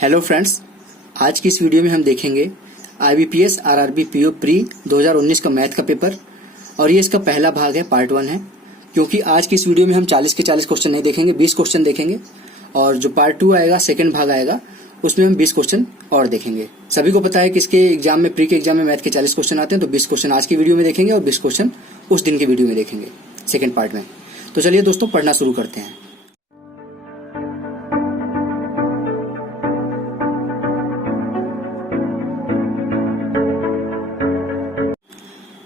Hello friends, आज की इस वीडियो में हम देखेंगे IBPS RRB PO प्री 2019 का मैथ का पेपर और ये इसका पहला भाग है, पार्ट 1 है। क्योंकि आज की इस वीडियो में हम 40 के 40 क्वेश्चन नहीं देखेंगे, 20 क्वेश्चन देखेंगे और जो पार्ट 2 आएगा, सेकंड भाग आएगा, उसमें हम 20 क्वेश्चन और देखेंगे। सभी को पता है कि इसके एग्जाम में, प्री के एग्जाम में मैथ के 40 क्वेश्चन आते हैं, तो 20 क्वेश्चन आज की वीडियो में देखेंगे और 20 क्वेश्चन उस दिन की वीडियो में देखेंगे, सेकेंड पार्ट में। तो चलिए दोस्तों, पढ़ना शुरू करते हैं।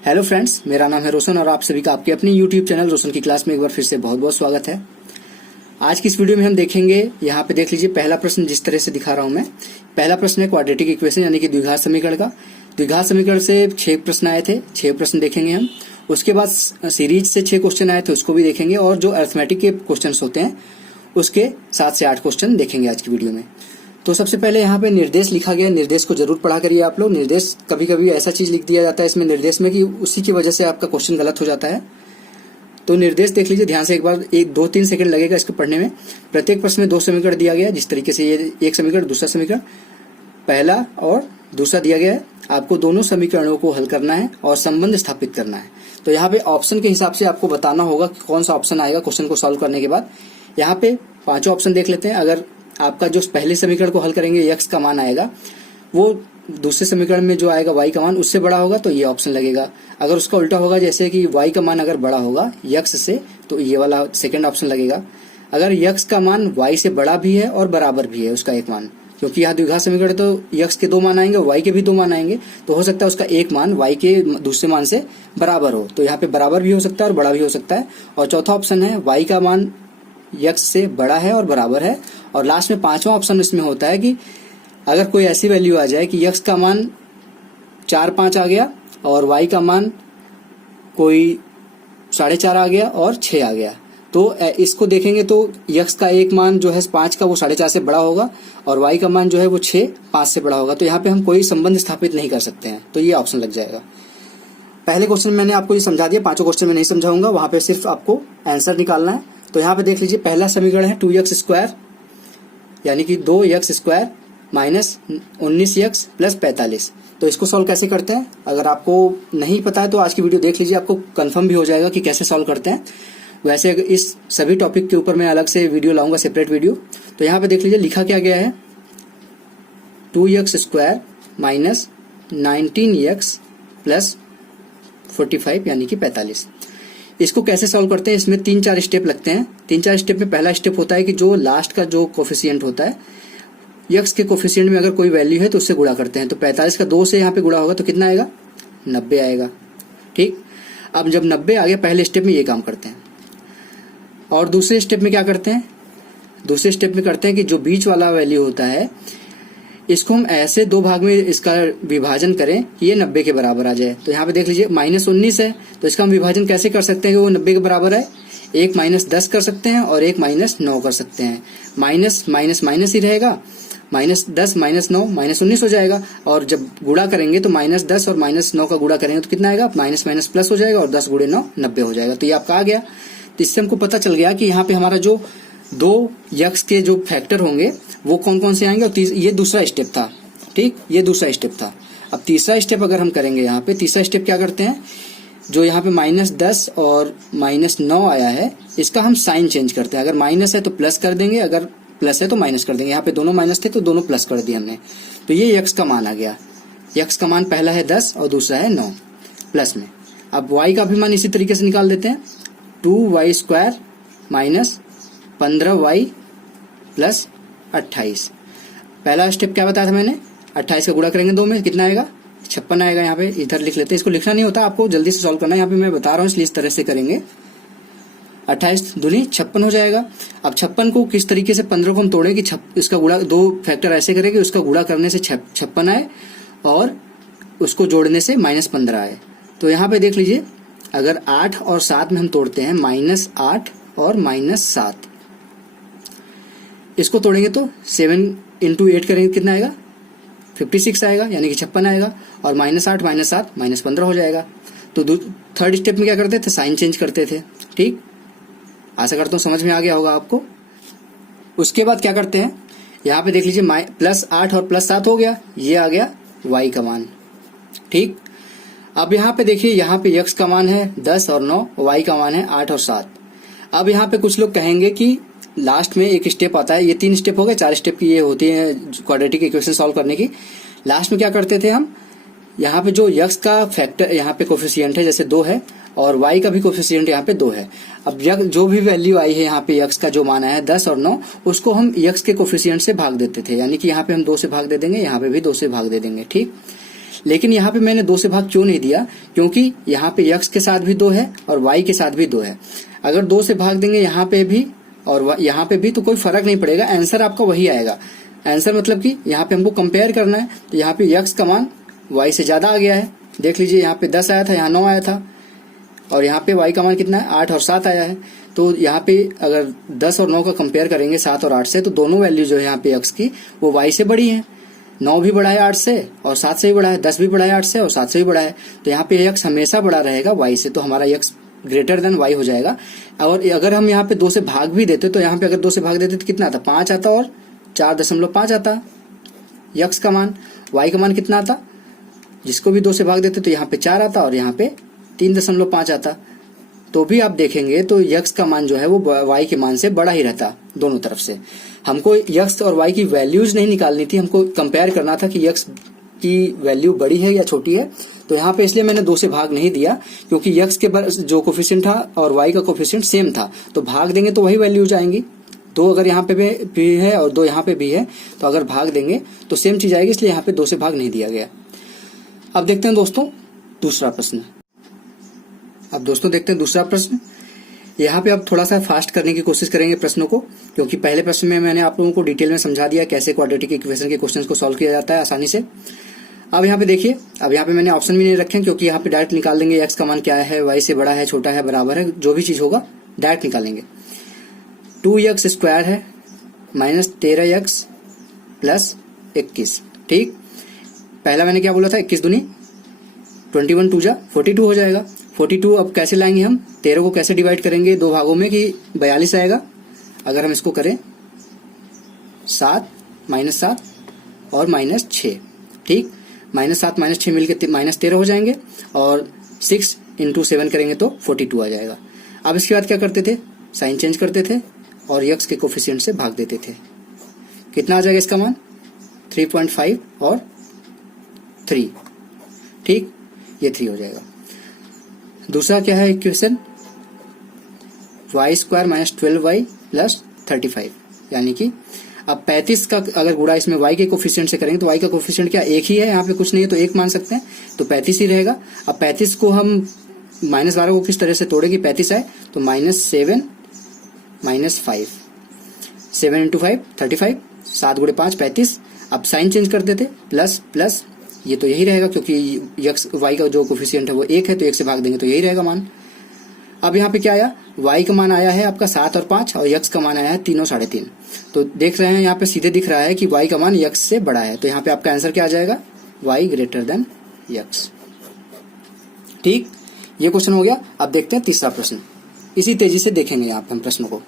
हेलो फ्रेंड्स, मेरा नाम है रोशन और आप सभी का आपके अपने यूट्यूब चैनल रोशन की क्लास में एक बार फिर से बहुत बहुत स्वागत है। आज की इस वीडियो में हम देखेंगे, यहाँ पे देख लीजिए पहला प्रश्न जिस तरह से दिखा रहा हूं मैं। पहला प्रश्न है क्वाड्रेटिक इक्वेशन यानी कि द्विघात समीकरण का। द्विघात समीकरण से 6 प्रश्न आए थे, 6 प्रश्न देखेंगे हम। उसके बाद सीरीज से 6 क्वेश्चन आए थे, उसको भी देखेंगे और जो अरिथमेटिक के क्वेश्चन होते हैं उसके 7 से 8 क्वेश्चन देखेंगे आज की वीडियो में। तो सबसे पहले यहाँ पे निर्देश लिखा गया, निर्देश को जरूर पढ़ा करिए आप लोग। निर्देश कभी कभी ऐसा चीज लिख दिया जाता है इसमें निर्देश में कि उसी की वजह से आपका क्वेश्चन गलत हो जाता है। तो निर्देश देख लीजिए ध्यान से एक बार, 2-3 सेकंड लगेगा इसको पढ़ने में। प्रत्येक प्रश्न में 2 समीकरण दिया गया है, जिस तरीके से ये एक समीकरण, दूसरा समीकरण, पहला और दूसरा दिया गया है। आपको दोनों समीकरणों को हल करना है और संबंध स्थापित करना है। तो यहाँ पे ऑप्शन के हिसाब से आपको बताना होगा कि कौन सा ऑप्शन आएगा क्वेश्चन को सॉल्व करने के बाद। यहाँ पे 5 ऑप्शन देख लेते हैं। अगर आपका जो पहले समीकरण को हल करेंगे x का मान आएगा, वो दूसरे समीकरण में जो आएगा y का मान उससे बड़ा होगा तो ये ऑप्शन लगेगा। अगर उसका उल्टा होगा, जैसे कि y का मान अगर बड़ा होगा x से, तो ये वाला सेकंड ऑप्शन लगेगा। अगर x का मान y से बड़ा भी है और बराबर भी है उसका एक मान, क्योंकि यहाँ द्विघात समीकरण तो x के 2 मान आएंगे, y के भी 2 मान आएंगे, तो हो सकता है उसका एक मान y के दूसरे मान से बराबर हो। तो यहाँ पे बराबर भी हो सकता है और बड़ा भी हो सकता है। और चौथा ऑप्शन है y का मान x से बड़ा है और बराबर है। और लास्ट में 5वां ऑप्शन इसमें होता है कि अगर कोई ऐसी वैल्यू आ जाए कि x का मान 4-5 आ गया और y का मान कोई 4.5 आ गया और 6 आ गया, तो इसको देखेंगे तो x का एक मान जो है 5 का, वो 4.5 से बड़ा होगा और y का मान जो है वो 5 से बड़ा होगा। तो यहाँ पे हम कोई संबंध स्थापित नहीं कर सकते हैं, तो ये ऑप्शन लग जाएगा। पहले क्वेश्चन में मैंने आपको ये समझा दिया, 5 क्वेश्चन में नहीं समझाऊंगा, वहां पे सिर्फ आपको आंसर निकालना है। तो यहाँ पे देख लीजिए पहला समीकरण है 2x² यानी कि 2x² माइनस 19x प्लस 45। तो इसको सॉल्व कैसे करते हैं, अगर आपको नहीं पता है तो आज की वीडियो देख लीजिए, आपको कंफर्म भी हो जाएगा कि कैसे सॉल्व करते हैं। वैसे इस सभी टॉपिक के ऊपर मैं अलग से वीडियो लाऊंगा, सेपरेट वीडियो। तो यहाँ पे देख लीजिए लिखा क्या गया है, 2x² माइनस 19x प्लस 45 यानी कि 45। इसको कैसे सॉल्व करते हैं, इसमें 3-4 स्टेप लगते हैं। 3-4 स्टेप में पहला स्टेप होता है कि जो लास्ट का जो कोफिशिएंट होता है, x के कोफिशिएंट में अगर कोई वैल्यू है तो उससे गुणा करते हैं। तो 45 का 2 से यहाँ पे गुणा होगा तो कितना आएगा, 90 आएगा। ठीक, अब जब 90 आ गया, पहले स्टेप में ये काम करते हैं। और दूसरे स्टेप में क्या करते हैं, दूसरे स्टेप में करते हैं कि जो बीच वाला वैल्यू होता है, इसको हम ऐसे 2 भाग में इसका विभाजन करें कि ये 90 के बराबर आ जाए। तो यहाँ पे देख लीजिए -19 है, तो इसका हम विभाजन कैसे कर सकते हैं कि वो 90 के बराबर है। एक -10 कर सकते हैं और एक -9 कर सकते हैं। माइनस माइनस माइनस ही रहेगा, -10 -9 -19 हो जाएगा। और जब गुणा करेंगे तो -10 और -9 का गुणा करेंगे तो कितना आएगा, माइनस माइनस प्लस हो जाएगा और 10 × 9 90 हो जाएगा। तो ये आपका आ गया। तो इससे हमको पता चल गया कि यहाँ पे हमारा जो 2x के जो फैक्टर होंगे वो कौन कौन से आएंगे। और ये दूसरा स्टेप था, ठीक, ये दूसरा स्टेप था। अब तीसरा स्टेप अगर हम करेंगे, यहाँ पे तीसरा स्टेप क्या करते हैं, जो यहाँ पे -10 और -9 आया है, इसका हम साइन चेंज करते हैं। अगर माइनस है तो प्लस कर देंगे, अगर प्लस है तो माइनस कर देंगे। यहाँ पे दोनों माइनस थे तो दोनों प्लस कर दिए हमने। तो ये x का मान आ गया। x का मान पहला है 10 और दूसरा है 9 प्लस में। अब y का भी मान इसी तरीके से निकाल देते हैं, 2y² माइनस 15y प्लस 28। पहला स्टेप क्या बताया था मैंने, 28 का गुणा करेंगे 2 में, कितना आएगा, 56 आएगा। यहाँ पे इधर लिख लेते हैं, इसको लिखना नहीं होता, आपको जल्दी से सॉल्व करना है। यहाँ पे मैं बता रहा हूँ इसलिए इस तरह से करेंगे। 28 दूनी 56 हो जाएगा। अब 56 को किस तरीके से 15 को हम तोड़े कि इसका गुणा 2 फैक्टर ऐसे करें कि उसका गुणा करने से 56 आए और उसको जोड़ने से -15 आए। तो यहाँ पे देख लीजिए, अगर 8 और 7 में हम तोड़ते हैं, -8 और -7, इसको तोड़ेंगे तो 7 × 8 करेंगे, कितना आएगा, 56 आएगा यानी कि 56 आएगा। और -8 -7 -15 हो जाएगा। तो थर्ड स्टेप में क्या करते थे, साइन चेंज करते थे। ठीक, आशा करता हूँ समझ में आ गया होगा आपको। उसके बाद क्या करते हैं, यहाँ पे देख लीजिए +8 और +7 हो गया, ये आ गया y का मान। ठीक, अब यहाँ पे देखिए, यहाँ पे x का मान है 10 और 9, y का मान है 8 और 7। अब यहाँ पे कुछ लोग कहेंगे कि लास्ट में एक स्टेप आता है, ये 3 स्टेप हो गए, 4 स्टेप की ये होती है क्वाड्रेटिक इक्वेशन सॉल्व करने की। लास्ट में क्या करते थे हम, यहाँ पे जो x का फैक्टर यहाँ पे कोफिशिएंट है जैसे 2 है, और y का भी कोफिशिएंट यहाँ पे 2 है। अब जो भी वैल्यू आई है यहाँ पे x का जो मान आया है 10 और 9, उसको हम x के कोफिशिएंट से भाग देते थे, यानी कि यहाँ पे हम 2 से भाग दे देंगे, यहाँ पे भी 2 से भाग दे देंगे। ठीक, लेकिन यहाँ पे मैंने 2 से भाग क्यों नहीं दिया, क्योंकि यहाँ पे x के साथ भी 2 है और y के साथ भी 2 है। अगर 2 से भाग देंगे यहाँ पे भी और यहाँ पे भी तो कोई फर्क नहीं पड़ेगा, आंसर आपका वही आएगा। आंसर मतलब कि यहाँ पे हमको कंपेयर करना है, तो यहाँ पे x का मान y से ज्यादा आ गया है। देख लीजिए, यहाँ पे 10 आया था, यहाँ 9 आया था, और यहाँ पे y का मान कितना है, 8 और 7 आया है। तो यहाँ पे अगर 10 और 9 का कंपेयर करेंगे 7 और 8 से, तो दोनों वैल्यू जो है यहाँ पे x की वो y से बड़ी है। 9 भी बड़ा है 8 से और 7 से भी बड़ा है, 10 भी बड़ा है 8 से और 7 से भी बड़ा है। तो यहाँ पे x हमेशा बड़ा रहेगा y से, तो हमारा x ग्रेटर देन y हो जाएगा। और अगर हम यहाँ पे 2 से भाग भी देते, तो यहाँ पे अगर 2 से भाग देते तो कितना आता, 5 आता और 4.5 आता x का मान। y का मान कितना आता, जिसको भी 2 से भाग देते तो यहाँ पे 4 आता और यहाँ पे 3.5 आता। तो भी आप देखेंगे तो x का मान जो है वो y के मान से बड़ा ही रहता दोनों तरफ से। हमको x और y की वैल्यूज नहीं निकालनी थी, हमको कंपेयर करना था कि x की वैल्यू बड़ी है या छोटी है। तो यहाँ पे इसलिए मैंने 2 से भाग नहीं दिया, क्योंकि x के जो कोफिशिएंट था और y का कोफिशिएंट सेम था, तो भाग देंगे तो वही वैल्यूज आएंगी। 2 अगर यहाँ पे भी है और 2 यहाँ पे भी है, तो अगर भाग देंगे तो सेम चीज आएगी, इसलिए यहाँ पे 2 से भाग नहीं दिया गया। अब देखते हैं दोस्तों दूसरा प्रश्न। अब दोस्तों देखते हैं दूसरा प्रश्न। यहाँ पे अब थोड़ा सा फास्ट करने की कोशिश करेंगे प्रश्नों को, क्योंकि पहले प्रश्न में मैंने आप लोगों को डिटेल में समझा दिया कैसे क्वाड्रेटिक इक्वेशन के क्वेश्चंस को सॉल्व किया जाता है आसानी से। अब यहाँ पे देखिए, अब यहाँ पे मैंने ऑप्शन भी नहीं रखे, क्योंकि यहाँ पे डायरेक्ट निकाल देंगे x का मान क्या है, y से बड़ा है, छोटा है, बराबर है, जो भी चीज होगा डायरेक्ट निकालेंगे। 2x स्क्वायर है -13x + 21। ठीक, पहला मैंने क्या बोला था, 21 दूनी 21 2 जा 42 हो जाएगा। 42 अब कैसे लाएंगे हम, 13 को कैसे डिवाइड करेंगे 2 भागों में कि 42 आएगा। अगर हम इसको करें 7 -7 और -6, ठीक, -7 -6 मिलकर -13 हो जाएंगे, और 6 × 7 करेंगे तो 42 आ जाएगा। अब इसके बाद क्या करते थे, साइन चेंज करते थे और x के कोफिशिएंट से भाग देते थे। कितना आ जाएगा इसका मान, 3.5 और 3, ठीक, ये 3 हो जाएगा। दूसरा क्या है इक्वेशन, y² - 12y + 35, यानी कि अब 35 का अगर गुणा इसमें y के कोफिशिएंट से करेंगे तो y का कोफिशिएंट क्या एक ही है, यहाँ पे कुछ नहीं है तो 1 मान सकते हैं, तो 35 ही रहेगा। अब 35 को हम -12 को किस तरह से तोड़ेंगे, 35 आए तो -7 -5, 7 × 5 35, 7 × 5 35। अब साइन चेंज कर देते, प्लस प्लस, ये तो यही रहेगा क्योंकि x y का जो कोफिशिएंट है वो 1 है, तो 1 से भाग देंगे तो यही रहेगा मान। अब यहाँ पे क्या आया, y का मान आया है आपका 7 और 5, और x का मान आया है 3 और 3.5। तो देख रहे हैं यहाँ पे सीधे दिख रहा है कि y का मान x से बड़ा है, तो यहाँ पे आपका आंसर क्या आ जाएगा, y > x। ठीक, ये क्वेश्चन हो गया। अब देखते हैं तीसरा प्रश्न, इसी तेजी से देखेंगे यहाँ पे हम प्रश्नों को।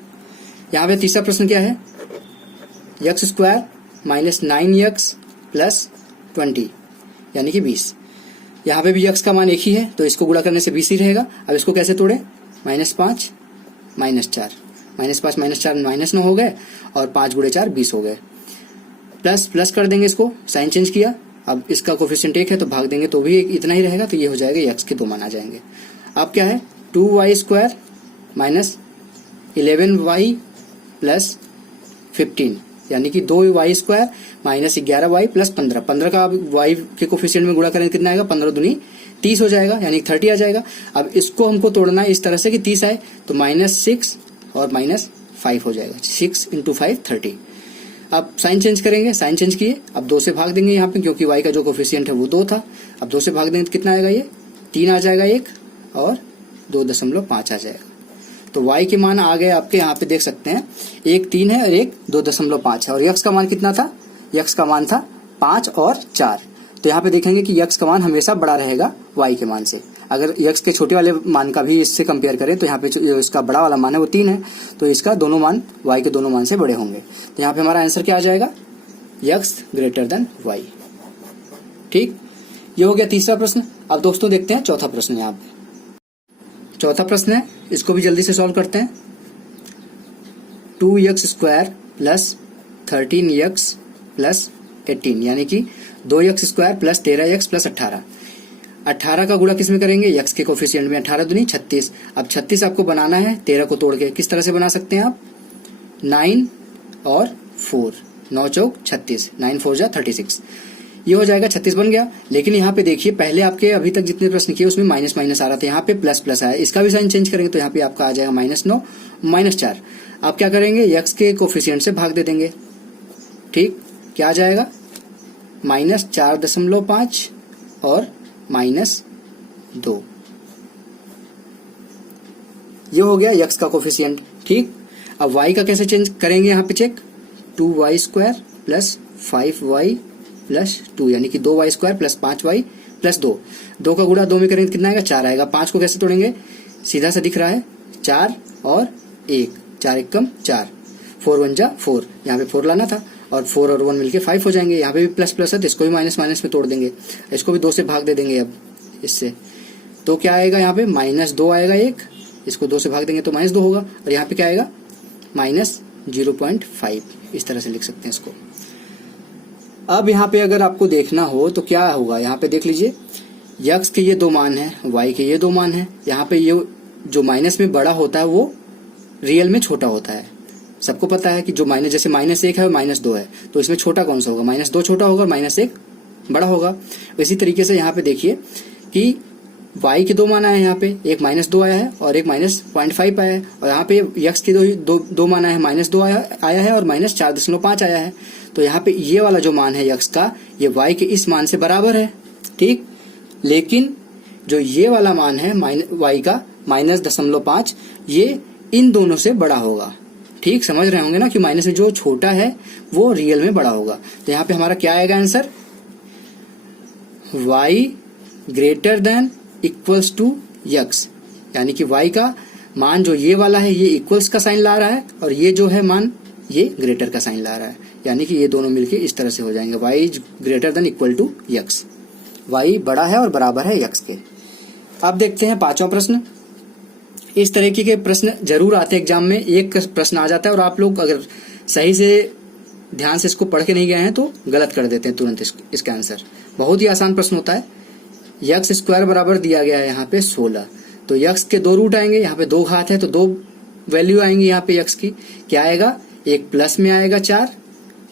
यहाँ पे तीसरा प्रश्न क्या है, x² - 9x + 20, यानी कि 20। यहाँ पे भी x का मान एक ही है, तो इसको गुणा करने से 20 ही रहेगा। अब इसको कैसे तोड़े, -5 - 4, -5 - 4 -9 हो गए, और 5 × 4 20 हो गए। प्लस प्लस कर देंगे, इसको साइन चेंज किया, अब इसका कोफिशिएंट 1 है तो भाग देंगे तो भी इतना ही रहेगा, तो ये हो जाएगा x के 2 मान आ जाएंगे। अब क्या है, 2y² - 11y + 15, यानी कि 2y² - 11y + 15। 15 का y के कोफिशिएंट में गुणा करें कितना आएगा, 15 दूनी 30 हो जाएगा, यानी 30 आ जाएगा। अब इसको हमको तोड़ना है इस तरह से कि 30 आए, तो -6 और -5 हो जाएगा, 6 × 5 30। अब साइन चेंज करेंगे, साइन चेंज किए, अब 2 से भाग देंगे यहाँ पे, क्योंकि y का जो कोफिशिएंट है वो 2 था। अब 2 से भाग देंगे तो कितना आएगा, ये 3 आ जाएगा, 1 और 2.5 आ जाएगा। तो y के मान आ गए आपके, यहाँ पे देख सकते हैं, एक 3 है और एक 2.5 है, और x का मान कितना था, x का मान था 5 और 4। तो यहाँ पे देखेंगे कि x का मान हमेशा बड़ा रहेगा y के मान से। अगर x के छोटे वाले मान का भी इससे कंपेयर करें तो यहाँ पे जो इसका बड़ा वाला मान है वो 3 है, तो इसका दोनों मान y के दोनों मान से बड़े होंगे। तो यहाँ पे हमारा आंसर क्या आ जाएगा, x ग्रेटर देन y। ठीक, ये हो गया तीसरा प्रश्न। अब दोस्तों देखते हैं चौथा प्रश्न। यहाँ पे चौथा प्रश्न है, इसको भी जल्दी से सॉल्व करते हैं। 2x square plus 13x plus 18 यानी कि 2x square plus 13x plus 18। 18 का गुणा किस में करेंगे? x के कोफिशिएंट में। 18 दूनी 36। अब 36 आपको बनाना है 13 को तोड़ के। किस तरह से बना सकते हैं आप? 9 और 4, 9 चौक 36, 9 4 जा 36, ये हो जाएगा 36 बन गया। लेकिन यहाँ पे देखिए, पहले आपके अभी तक जितने प्रश्न किए उसमें माइनस माइनस आ रहा था, यहाँ पे प्लस प्लस आया। इसका भी साइन चेंज करेंगे तो यहाँ पे आपका आ जाएगा -9 -4। आप क्या करेंगे? x के कोफिशिएंट से भाग दे देंगे। ठीक, क्या आ जाएगा? -4.5 और -2। ये हो गया x का कोफिशिएंट। ठीक, अब y का कैसे चेंज करेंगे? यहाँ पे check, 2y square plus 5y plus 2 यानी कि 2y square plus 5y plus 2। 2 का गुणा 2 में करेंगे कितना आएगा? 4 आएगा। 5 को कैसे तोड़ेंगे? सीधा सा दिख रहा है, 4 और 1, 4 एकम 4, 4 1 जा 4, यहाँ पे 4 लाना था और 4 और 1 मिलके 5 हो जाएंगे। यहाँ पे भी प्लस प्लस है तो इसको भी माइनस माइनस में तोड़ देंगे। इसको भी 2 से भाग दे देंगे। अब इससे तो क्या आएगा? यहाँ पे -2 आएगा एक, इसको 2 से भाग देंगे तो -2 होगा। और यहाँ पे क्या आएगा? -0.5। इस तरह से लिख सकते हैं इसको। अब यहाँ पे अगर आपको देखना हो तो क्या होगा? यहाँ पे देख लीजिए, x के ये 2 मान है, y के ये 2 मान है। यहाँ पे ये जो माइनस में बड़ा होता है वो रियल में छोटा होता है। सबको पता है कि जो माइनस, जैसे -1 है और -2 है, तो इसमें छोटा कौन सा होगा? -2 छोटा होगा और -1 बड़ा होगा। इसी तरीके से यहाँ पे देखिए कि y के 2 मान आए हैं, यहाँ पे एक -2 आया है और एक -0.5 आया है। और यहाँ पे x के दो मान आए हैं, -2 आया है और -4.5 आया है। तो यहाँ पे ये वाला जो मान है x का, ये y के इस मान से बराबर है। ठीक, लेकिन जो ये वाला मान है y का -0.5, ये इन दोनों से बड़ा होगा। ठीक, समझ रहे होंगे ना कि माइनस में जो छोटा है वो रियल में बड़ा होगा। तो यहाँ पे हमारा क्या आएगा answer? y greater than equals to x, यानी कि y का मान जो ये वाला है ये इक्वल्स का साइन ला रहा है और ये जो है मान ये ग्रेटर का साइन ला रहा है। यानी कि ये दोनों मिलके इस तरह से हो जाएंगे, y greater than equal to x। y बड़ा है और बराबर है x के। अब देखते हैं पांचवा प्रश्न। इस तरीके के प्रश्न जरूर आते हैं एग्जाम में। एक प्रश्न आ जाता है और आप लोग अगर सही से ध्यान से इसको पढ़ के नहीं गए हैं तो गलत कर देते हैं तुरंत इसका आंसर। बहुत ही आसान प्रश्न होता है। x स्क्वायर बराबर दिया गया है यहाँ पे 16, तो x के 2 रूट आएंगे, यहाँ पे 2 घात है तो 2 वैल्यू आएंगी यहाँ पे x की। क्या आएगा? एक प्लस में आएगा 4,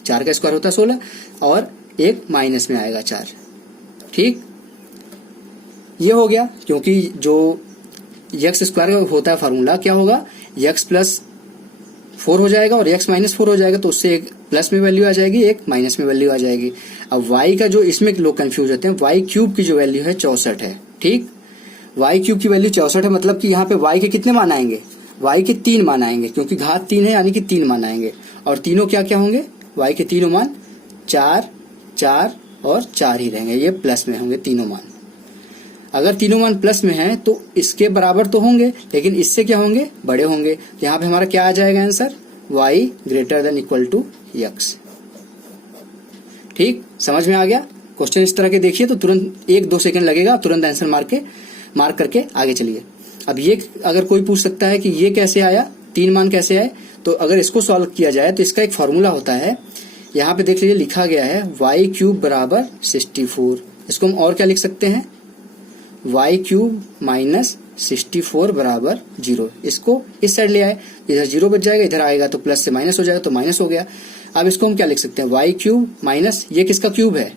4 का स्क्वायर होता है 16, और एक माइनस में आएगा 4। ठीक, ये हो गया। क्योंकि जो x स्क्वायर का होता है फार्मूला, क्या होगा? x प्लस 4 हो जाएगा और x माइनस 4 हो जाएगा, तो उससे एक प्लस में वैल्यू आ जाएगी, एक माइनस में वैल्यू आ जाएगी। अब y का जो, इसमें लोग कंफ्यूज होते हैं, y क्यूब की जो वैल्यू है 64 है। ठीक, y क्यूब की वैल्यू 64 है, मतलब कि यहाँ पे y के कितने मान आएंगे? y के 3 मान आएंगे, क्योंकि घात 3 है यानी कि 3 मान आएंगे। और तीनों क्या क्या होंगे? y के तीनों मान 4, 4 और 4 ही रहेंगे, ये प्लस में होंगे तीनों मान। अगर तीनों मान प्लस में हैं तो इसके बराबर तो होंगे, लेकिन इससे क्या होंगे? बड़े होंगे। तो यहाँ पे हमारा क्या आ जाएगा answer? y greater than equal to x। ठीक, समझ में आ गया? क्वेश्चन इस तरह के देखिए तो तुरंत 1-2 सेकंड लगेगा, तुरंत आंसर मार्क करके आगे चलिए। अब ये अगर कोई पूछ सकता है कि ये कैसे आया, 3 मान कैसे आए, तो अगर इसको सॉल्व किया जाए तो इसका एक फॉर्मूला होता है। यहाँ पे देख लीजिए, लिखा गया है y क्यूब बराबर 64। इसको हम और क्या लिख सकते हैं? y क्यूब माइनस 64 बराबर 0। इसको इस साइड ले आए, इधर 0 बच जाएगा, इधर आएगा तो प्लस से माइनस हो जाएगा, तो माइनस हो गया। अब इसको हम क्या लिख सकते हैं? y क्यूब माइनस, ये किसका क्यूब है?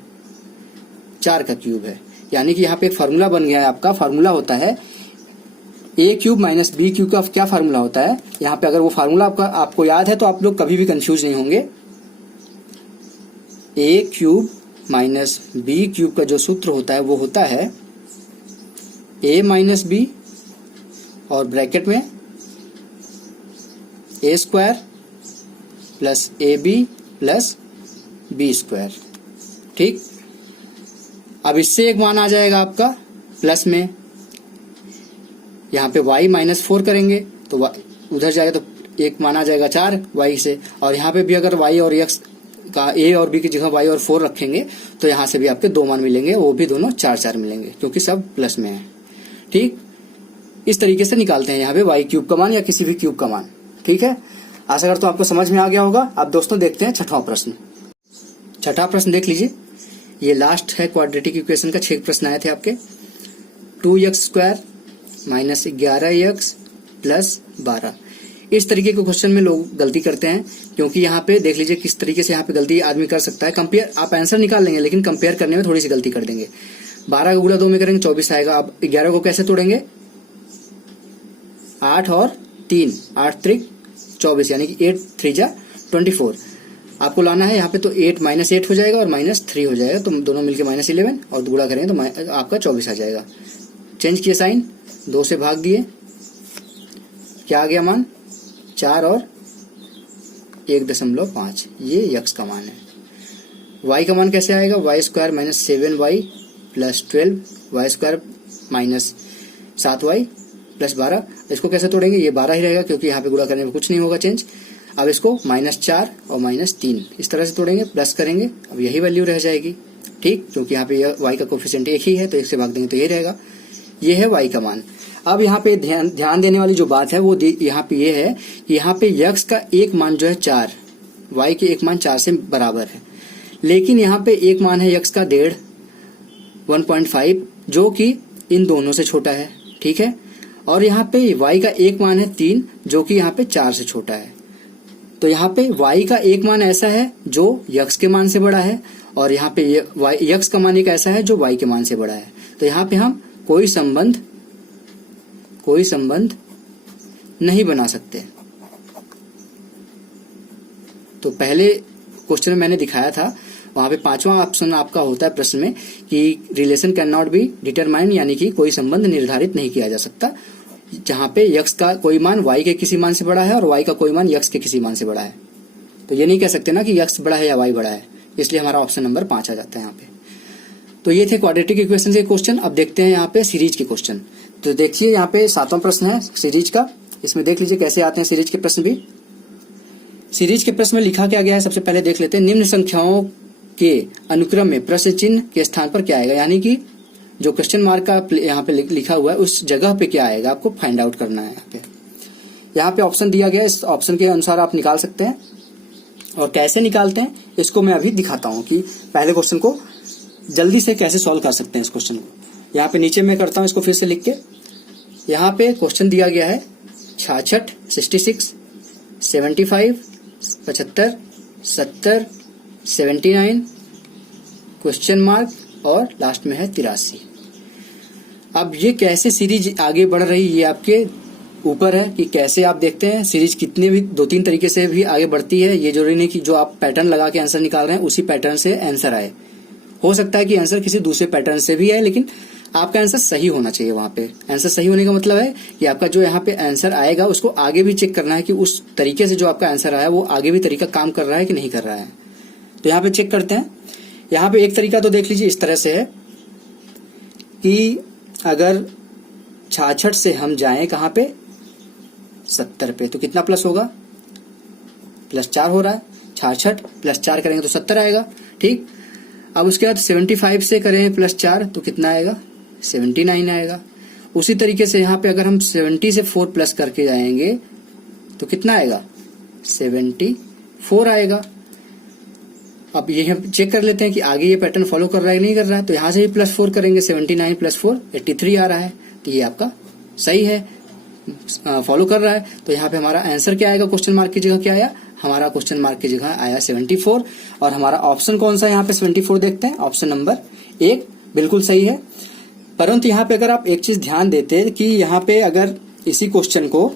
4 का क्यूब है। यानी कि यहाँ पे एक फार्मूला बन गया है आपका। फार्मूला होता है a cube minus B cube का क्या फार्मूला होता है? यहाँ पे अगर वो फार्मूला आपको याद है तो आप लोग कभी भी कंफ्यूज नहीं होंगे। a cube minus B cube का जो सूत्र होता है वो होता है a माइनस बी और ब्रैकेट में a square plus a b plus b square. ठीक, अब इससे एक मान आ जाएगा आपका प्लस में, यहाँ पे y माइनस 4 करेंगे तो उधर जाएगा तो एक मान आ जाएगा 4 y से, और यहाँ पे भी अगर y और x का ए और बी की जगह वाई और 4 रखेंगे तो यहाँ से भी आपके 2 मान मिलेंगे, वो भी दोनों 4-4 मिलेंगे क्योंकि सब प्लस में है। ठीक, इस तरीके से निकालते हैं यहाँ पे वाई क्यूब का मान या किसी भी क्यूब का मान। ठीक है, आशा करता हूं आपको समझ में आ गया होगा। अब दोस्तों देखते हैं छठवां प्रश्न। छठा प्रश्न देख लीजिए, ये लास्ट है क्वाड्रेटिक इक्वेशन का। 6 प्रश्न आए थे आपके। 2x² minus 11x plus 12। इस तरीके के क्वेश्चन में लोग गलती करते हैं, क्योंकि यहाँ पे देख लीजिए किस तरीके से यहाँ पे गलती आदमी कर सकता है। कंपेयर आप आंसर निकाल लेंगे लेकिन कंपेयर करने में थोड़ी सी गलती कर देंगे। 12 का गुणा 2 में करेंगे 24 आएगा। अब 11 को कैसे तोड़ेंगे? 8 और 3, 8 त्रिक 24 यानी कि 8 3 जा 24 आपको लाना है यहाँ पे। तो 8 -8 हो जाएगा और -3 हो जाएगा, तो दोनों मिलके -11 और गुणा करेंगे तो आपका 24 आ जाएगा। चेंज किए साइन, 2 से भाग दिए, क्या आ गया मान? 4 और 1.5। ये यक्स का मान है। वाई का मान कैसे आएगा? y² - 7y plus 12, y² minus 7y plus 12। इसको कैसे तोड़ेंगे? ये 12 ही रहेगा क्योंकि यहाँ पे गुणा करने में कुछ नहीं होगा चेंज। अब इसको -4 और -3 इस तरह से तोड़ेंगे, प्लस करेंगे, अब यही वैल्यू रह जाएगी। ठीक, क्योंकि यहाँ पे y का कोफिशिएंट एक ही है तो 1 से भाग देंगे तो ये रहेगा। ये है y का मान। अब यहाँ पे ध्यान देने वाली जो बात है वो यहाँ पे ये है कि यहाँ पे यक्स का एक मान जो है 4, y के एक मान 4 से बराबर है, लेकिन यहाँ पे एक मान है यक्स का 1.5 1.5 जो कि इन दोनों से छोटा है। ठीक है, और यहाँ पे y का एक मान है 3 जो कि यहाँ पे 4 से छोटा है। तो यहाँ पे y का एक मान ऐसा है जो यक्स के मान से बड़ा है, और यहाँ पे यक्स का मान एक ऐसा है जो y के मान से बड़ा है। तो यहाँ पे हम कोई संबंध नहीं बना सकते। तो पहले क्वेश्चन में मैंने दिखाया था, वहां पे 5वां ऑप्शन आपका होता है प्रश्न में कि relation can not be determined, यानी कि कोई संबंध निर्धारित नहीं किया जा सकता, जहां पे यक्स का कोई मान y के किसी मान से बड़ा है और y का कोई मान यक्स के किसी मान से बड़ा है। तो ये नहीं कह सकते ना कि यक्स बड़ा है या y बड़ा है, इसलिए हमारा ऑप्शन नंबर 5 आ जाता है यहाँ पे। तो ये थे क्वाड्रेटिक इक्वेशन के क्वेश्चन। अब देखते हैं यहाँ पे सीरीज के क्वेश्चन। तो देखिए यहाँ पे 7वां प्रश्न है सीरीज का। इसमें देख लीजिए कैसे आते हैं सीरीज के प्रश्न भी। सीरीज के प्रश्न में लिखा क्या गया है, सबसे पहले देख लेते हैं। निम्न संख्याओं के अनुक्रम में प्रश्न चिन्ह के स्थान पर क्या आएगा, यानी कि जो क्वेश्चन मार्क का यहाँ पे लिखा हुआ है उस जगह पे क्या आएगा आपको फाइंड आउट करना है। यहाँ पे ऑप्शन दिया गया है, इस ऑप्शन के अनुसार आप निकाल सकते हैं। और कैसे निकालते हैं इसको मैं अभी दिखाता हूँ कि पहले क्वेश्चन को जल्दी से कैसे सॉल्व कर सकते हैं इस क्वेश्चन को। यहाँ पे नीचे मैं करता हूँ इसको फिर से लिख के। यहाँ पे क्वेश्चन दिया गया है 66, 66, 75, 75, 70, 79, क्वेश्चन मार्क और लास्ट में है 83। अब ये कैसे सीरीज आगे बढ़ रही ये आपके ऊपर है कि कैसे आप देखते हैं। सीरीज कितने भी 2-3 तरीके से भी आगे बढ़ती है, ये जरूरी नहीं कि जो आप पैटर्न लगा के आंसर निकाल रहे हैं उसी पैटर्न से आंसर आए। हो सकता है कि आंसर किसी दूसरे पैटर्न से भी आए, लेकिन आपका आंसर सही होना चाहिए। वहां पे आंसर सही होने का मतलब है कि आपका जो यहाँ पे आंसर आएगा उसको आगे भी चेक करना है कि उस तरीके से जो आपका आंसर आया वो आगे भी तरीका काम कर रहा है कि नहीं कर रहा है। तो यहाँ पे चेक करते हैं। यहाँ पे एक तरीका तो देख लीजिए इस तरह से है कि अगर 66 से हम जाएं कहाँ पे 70 पे, तो कितना प्लस होगा? +4 हो रहा है। 66 + 4 करेंगे तो 70 आएगा। ठीक, अब उसके बाद 75 से करें +4 तो कितना आएगा? 79 आएगा। उसी तरीके से यहाँ पे अगर हम 70 से 4 प्लस करके जाएंगे तो कितना आएगा? 74 आएगा। अब ये हम चेक कर लेते हैं कि आगे ये पैटर्न फॉलो कर रहा है कि नहीं कर रहा है। तो यहाँ से भी +4 करेंगे, 79 + 4 83 आ रहा है। तो ये आपका सही है, फॉलो कर रहा है। तो यहाँ पे हमारा आंसर क्या आएगा? क्वेश्चन मार्क की जगह क्या आया? हमारा क्वेश्चन मार्क की जगह आया 74। और हमारा ऑप्शन कौन सा है यहाँ पे? 74 देखते हैं। ऑप्शन नंबर 1 बिल्कुल सही है। परंतु यहाँ पे अगर आप एक चीज ध्यान देते कि यहाँ पे अगर इसी क्वेश्चन को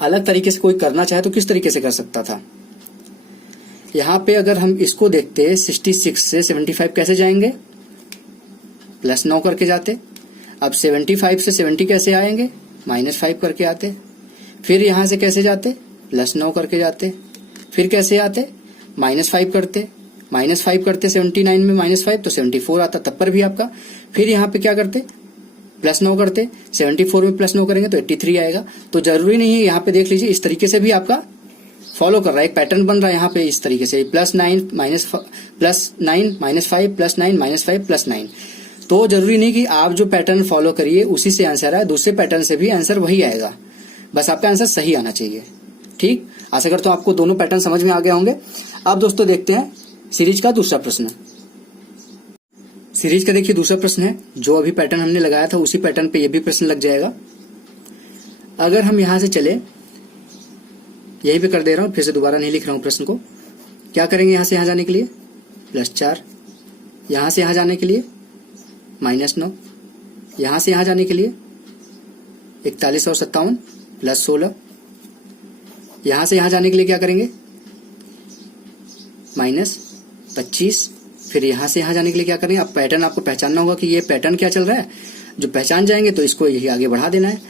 अलग तरीके से कोई करना चाहे तो किस तरीके से कर सकता था। यहाँ पे अगर हम इसको देखते 66 से 75 कैसे जाएंगे? +9 करके जाते। अब 75 से 70 कैसे आएंगे? -5 करके आते। फिर यहाँ से कैसे जाते? +9 करके जाते। फिर कैसे आते? -5 करते। -5 करते 79 में -5 तो 74 आता, तब पर भी आपका। फिर यहाँ पे क्या करते? +9 करते। 74 में +9 करेंगे तो 83 आएगा। तो जरूरी नहीं है, यहाँ पे देख लीजिए इस तरीके से भी आपका फॉलो कर रहा है, एक पैटर्न बन रहा है यहाँ पे इस तरीके से +9 +9 -5 +9 -5 +9। तो जरूरी नहीं कि आप जो पैटर्न फॉलो करिए उसी से आंसर आए, दूसरे पैटर्न से भी आंसर वही आएगा, बस आपका आंसर सही आना चाहिए। ठीक, आशा करता हूं आपको दोनों पैटर्न समझ में आ गए होंगे। अब दोस्तों देखते हैं सीरीज का दूसरा प्रश्न। सीरीज का देखिए दूसरा प्रश्न है, जो अभी पैटर्न हमने लगाया था उसी पैटर्न पे ये भी प्रश्न लग जाएगा। अगर हम यहां से चले, यहीं पे कर दे रहा हूं, फिर से दोबारा नहीं लिख रहा हूं प्रश्न को। क्या करेंगे यहां से यहां जाने के लिए +4, यहां से यहां जाने के लिए -9, यहां से यहां जाने के लिए 41 और 57 +16, यहां से यहां जाने के लिए क्या करेंगे -25, फिर यहां से यहां जाने के लिए क्या करेंगे। अब पैटर्न आपको पहचानना होगा कि ये पैटर्न क्या चल रहा है, जो पहचान जाएंगे तो इसको यही आगे बढ़ा देना है।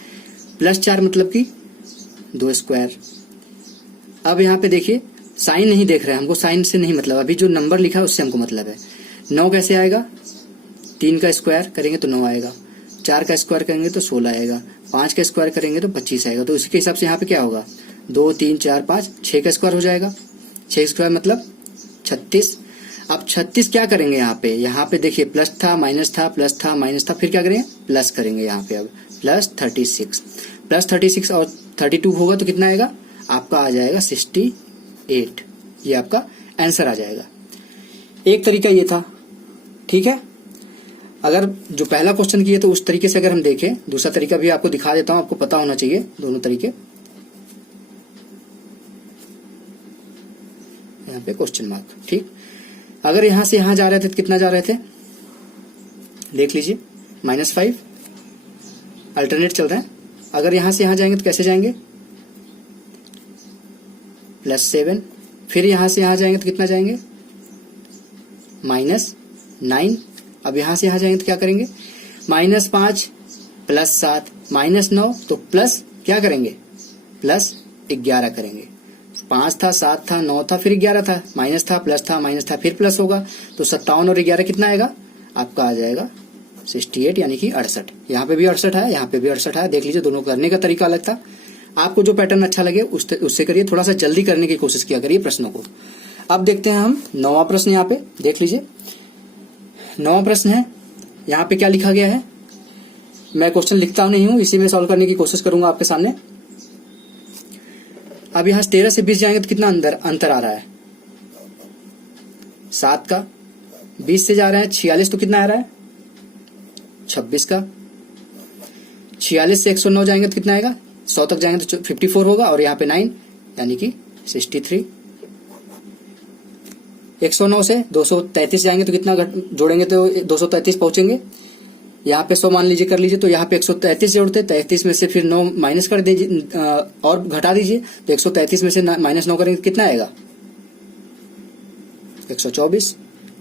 +4 मतलब कि 2 स्क्वायर। अब यहाँ पे देखिए साइन नहीं देख रहे हैं, हमको साइन से नहीं मतलब, अभी जो नंबर लिखा है उससे हमको मतलब है। 9 कैसे आएगा, 3 का स्क्वायर करेंगे तो 9 आएगा, 4 का स्क्वायर करेंगे तो 16 आएगा, 5 का स्क्वायर करेंगे तो 25 आएगा। तो इसके हिसाब से यहाँ पे क्या होगा 2 3 4 5 6 का स्क्वायर हो जाएगा, 6 स्क्वायर मतलब 36। अब 36 क्या करेंगे यहाँ पे देखिए प्लस था माइनस था प्लस था माइनस था, फिर क्या करेंगे प्लस करेंगे यहाँ पे। अब +36 और 32 होगा तो कितना आएगा आपका, आ जाएगा 68। ये आपका आंसर आ जाएगा। एक तरीका ये था, ठीक है। अगर जो पहला क्वेश्चन किए तो उस तरीके से अगर हम देखें, दूसरा तरीका भी आपको दिखा देता हूं, आपको पता होना चाहिए दोनों तरीके। यहाँ पे क्वेश्चन मार्क, ठीक। अगर यहां से यहां जा रहे थे तो कितना जा रहे थे देख लीजिए, -5 अल्टरनेट चल रहा है। अगर यहां से यहां जाएंगे तो कैसे जाएंगे +7, फिर यहां से यहां जाएंगे तो कितना जाएंगे -9। अब यहां से यहां जाएंगे तो क्या करेंगे -5 +7 -9, तो प्लस क्या करेंगे +11 करेंगे। 5 था 7 था 9 था फिर 11 था, माइनस था प्लस था माइनस था फिर प्लस होगा, तो 57 और 11 कितना आएगा आपका, आ जाएगा 68 यानी कि 68। यहाँ पे भी 68 है, यहाँ पे भी 68 है। देख लीजिए दोनों करने का तरीका अलग था। आपको जो पैटर्न अच्छा लगे उससे करिए, थोड़ा सा जल्दी करने की कोशिश किया करिए प्रश्नों को। अब देखते हैं हम 9वां प्रश्न। यहाँ पे देख लीजिए 9वां प्रश्न है, यहाँ पे क्या लिखा गया है। मैं क्वेश्चन लिखता नहीं हूं, इसी में सॉल्व करने की कोशिश करूंगा आपके सामने। अब यहाँ 13 से 20 जाएंगे तो कितना अंतर आ रहा है 7 का। 20 से जा रहे हैं 46 तो कितना आ रहा है 26 का। 46 से 109 जाएंगे तो कितना आएगा, 100 तक जाएंगे तो 54 होगा, और यहाँ पे 9 यानी कि 63। 109 से 233 जाएंगे तो कितना जोड़ेंगे तो 233 पहुंचेंगे। यहाँ पे 100 मान लीजिए कर लीजिए, तो यहाँ पे 133 जोड़ते, 33 में से फिर 9 माइनस कर दीजिए और घटा दीजिए, तो 133 में से -9 करेंगे कितना आएगा 124।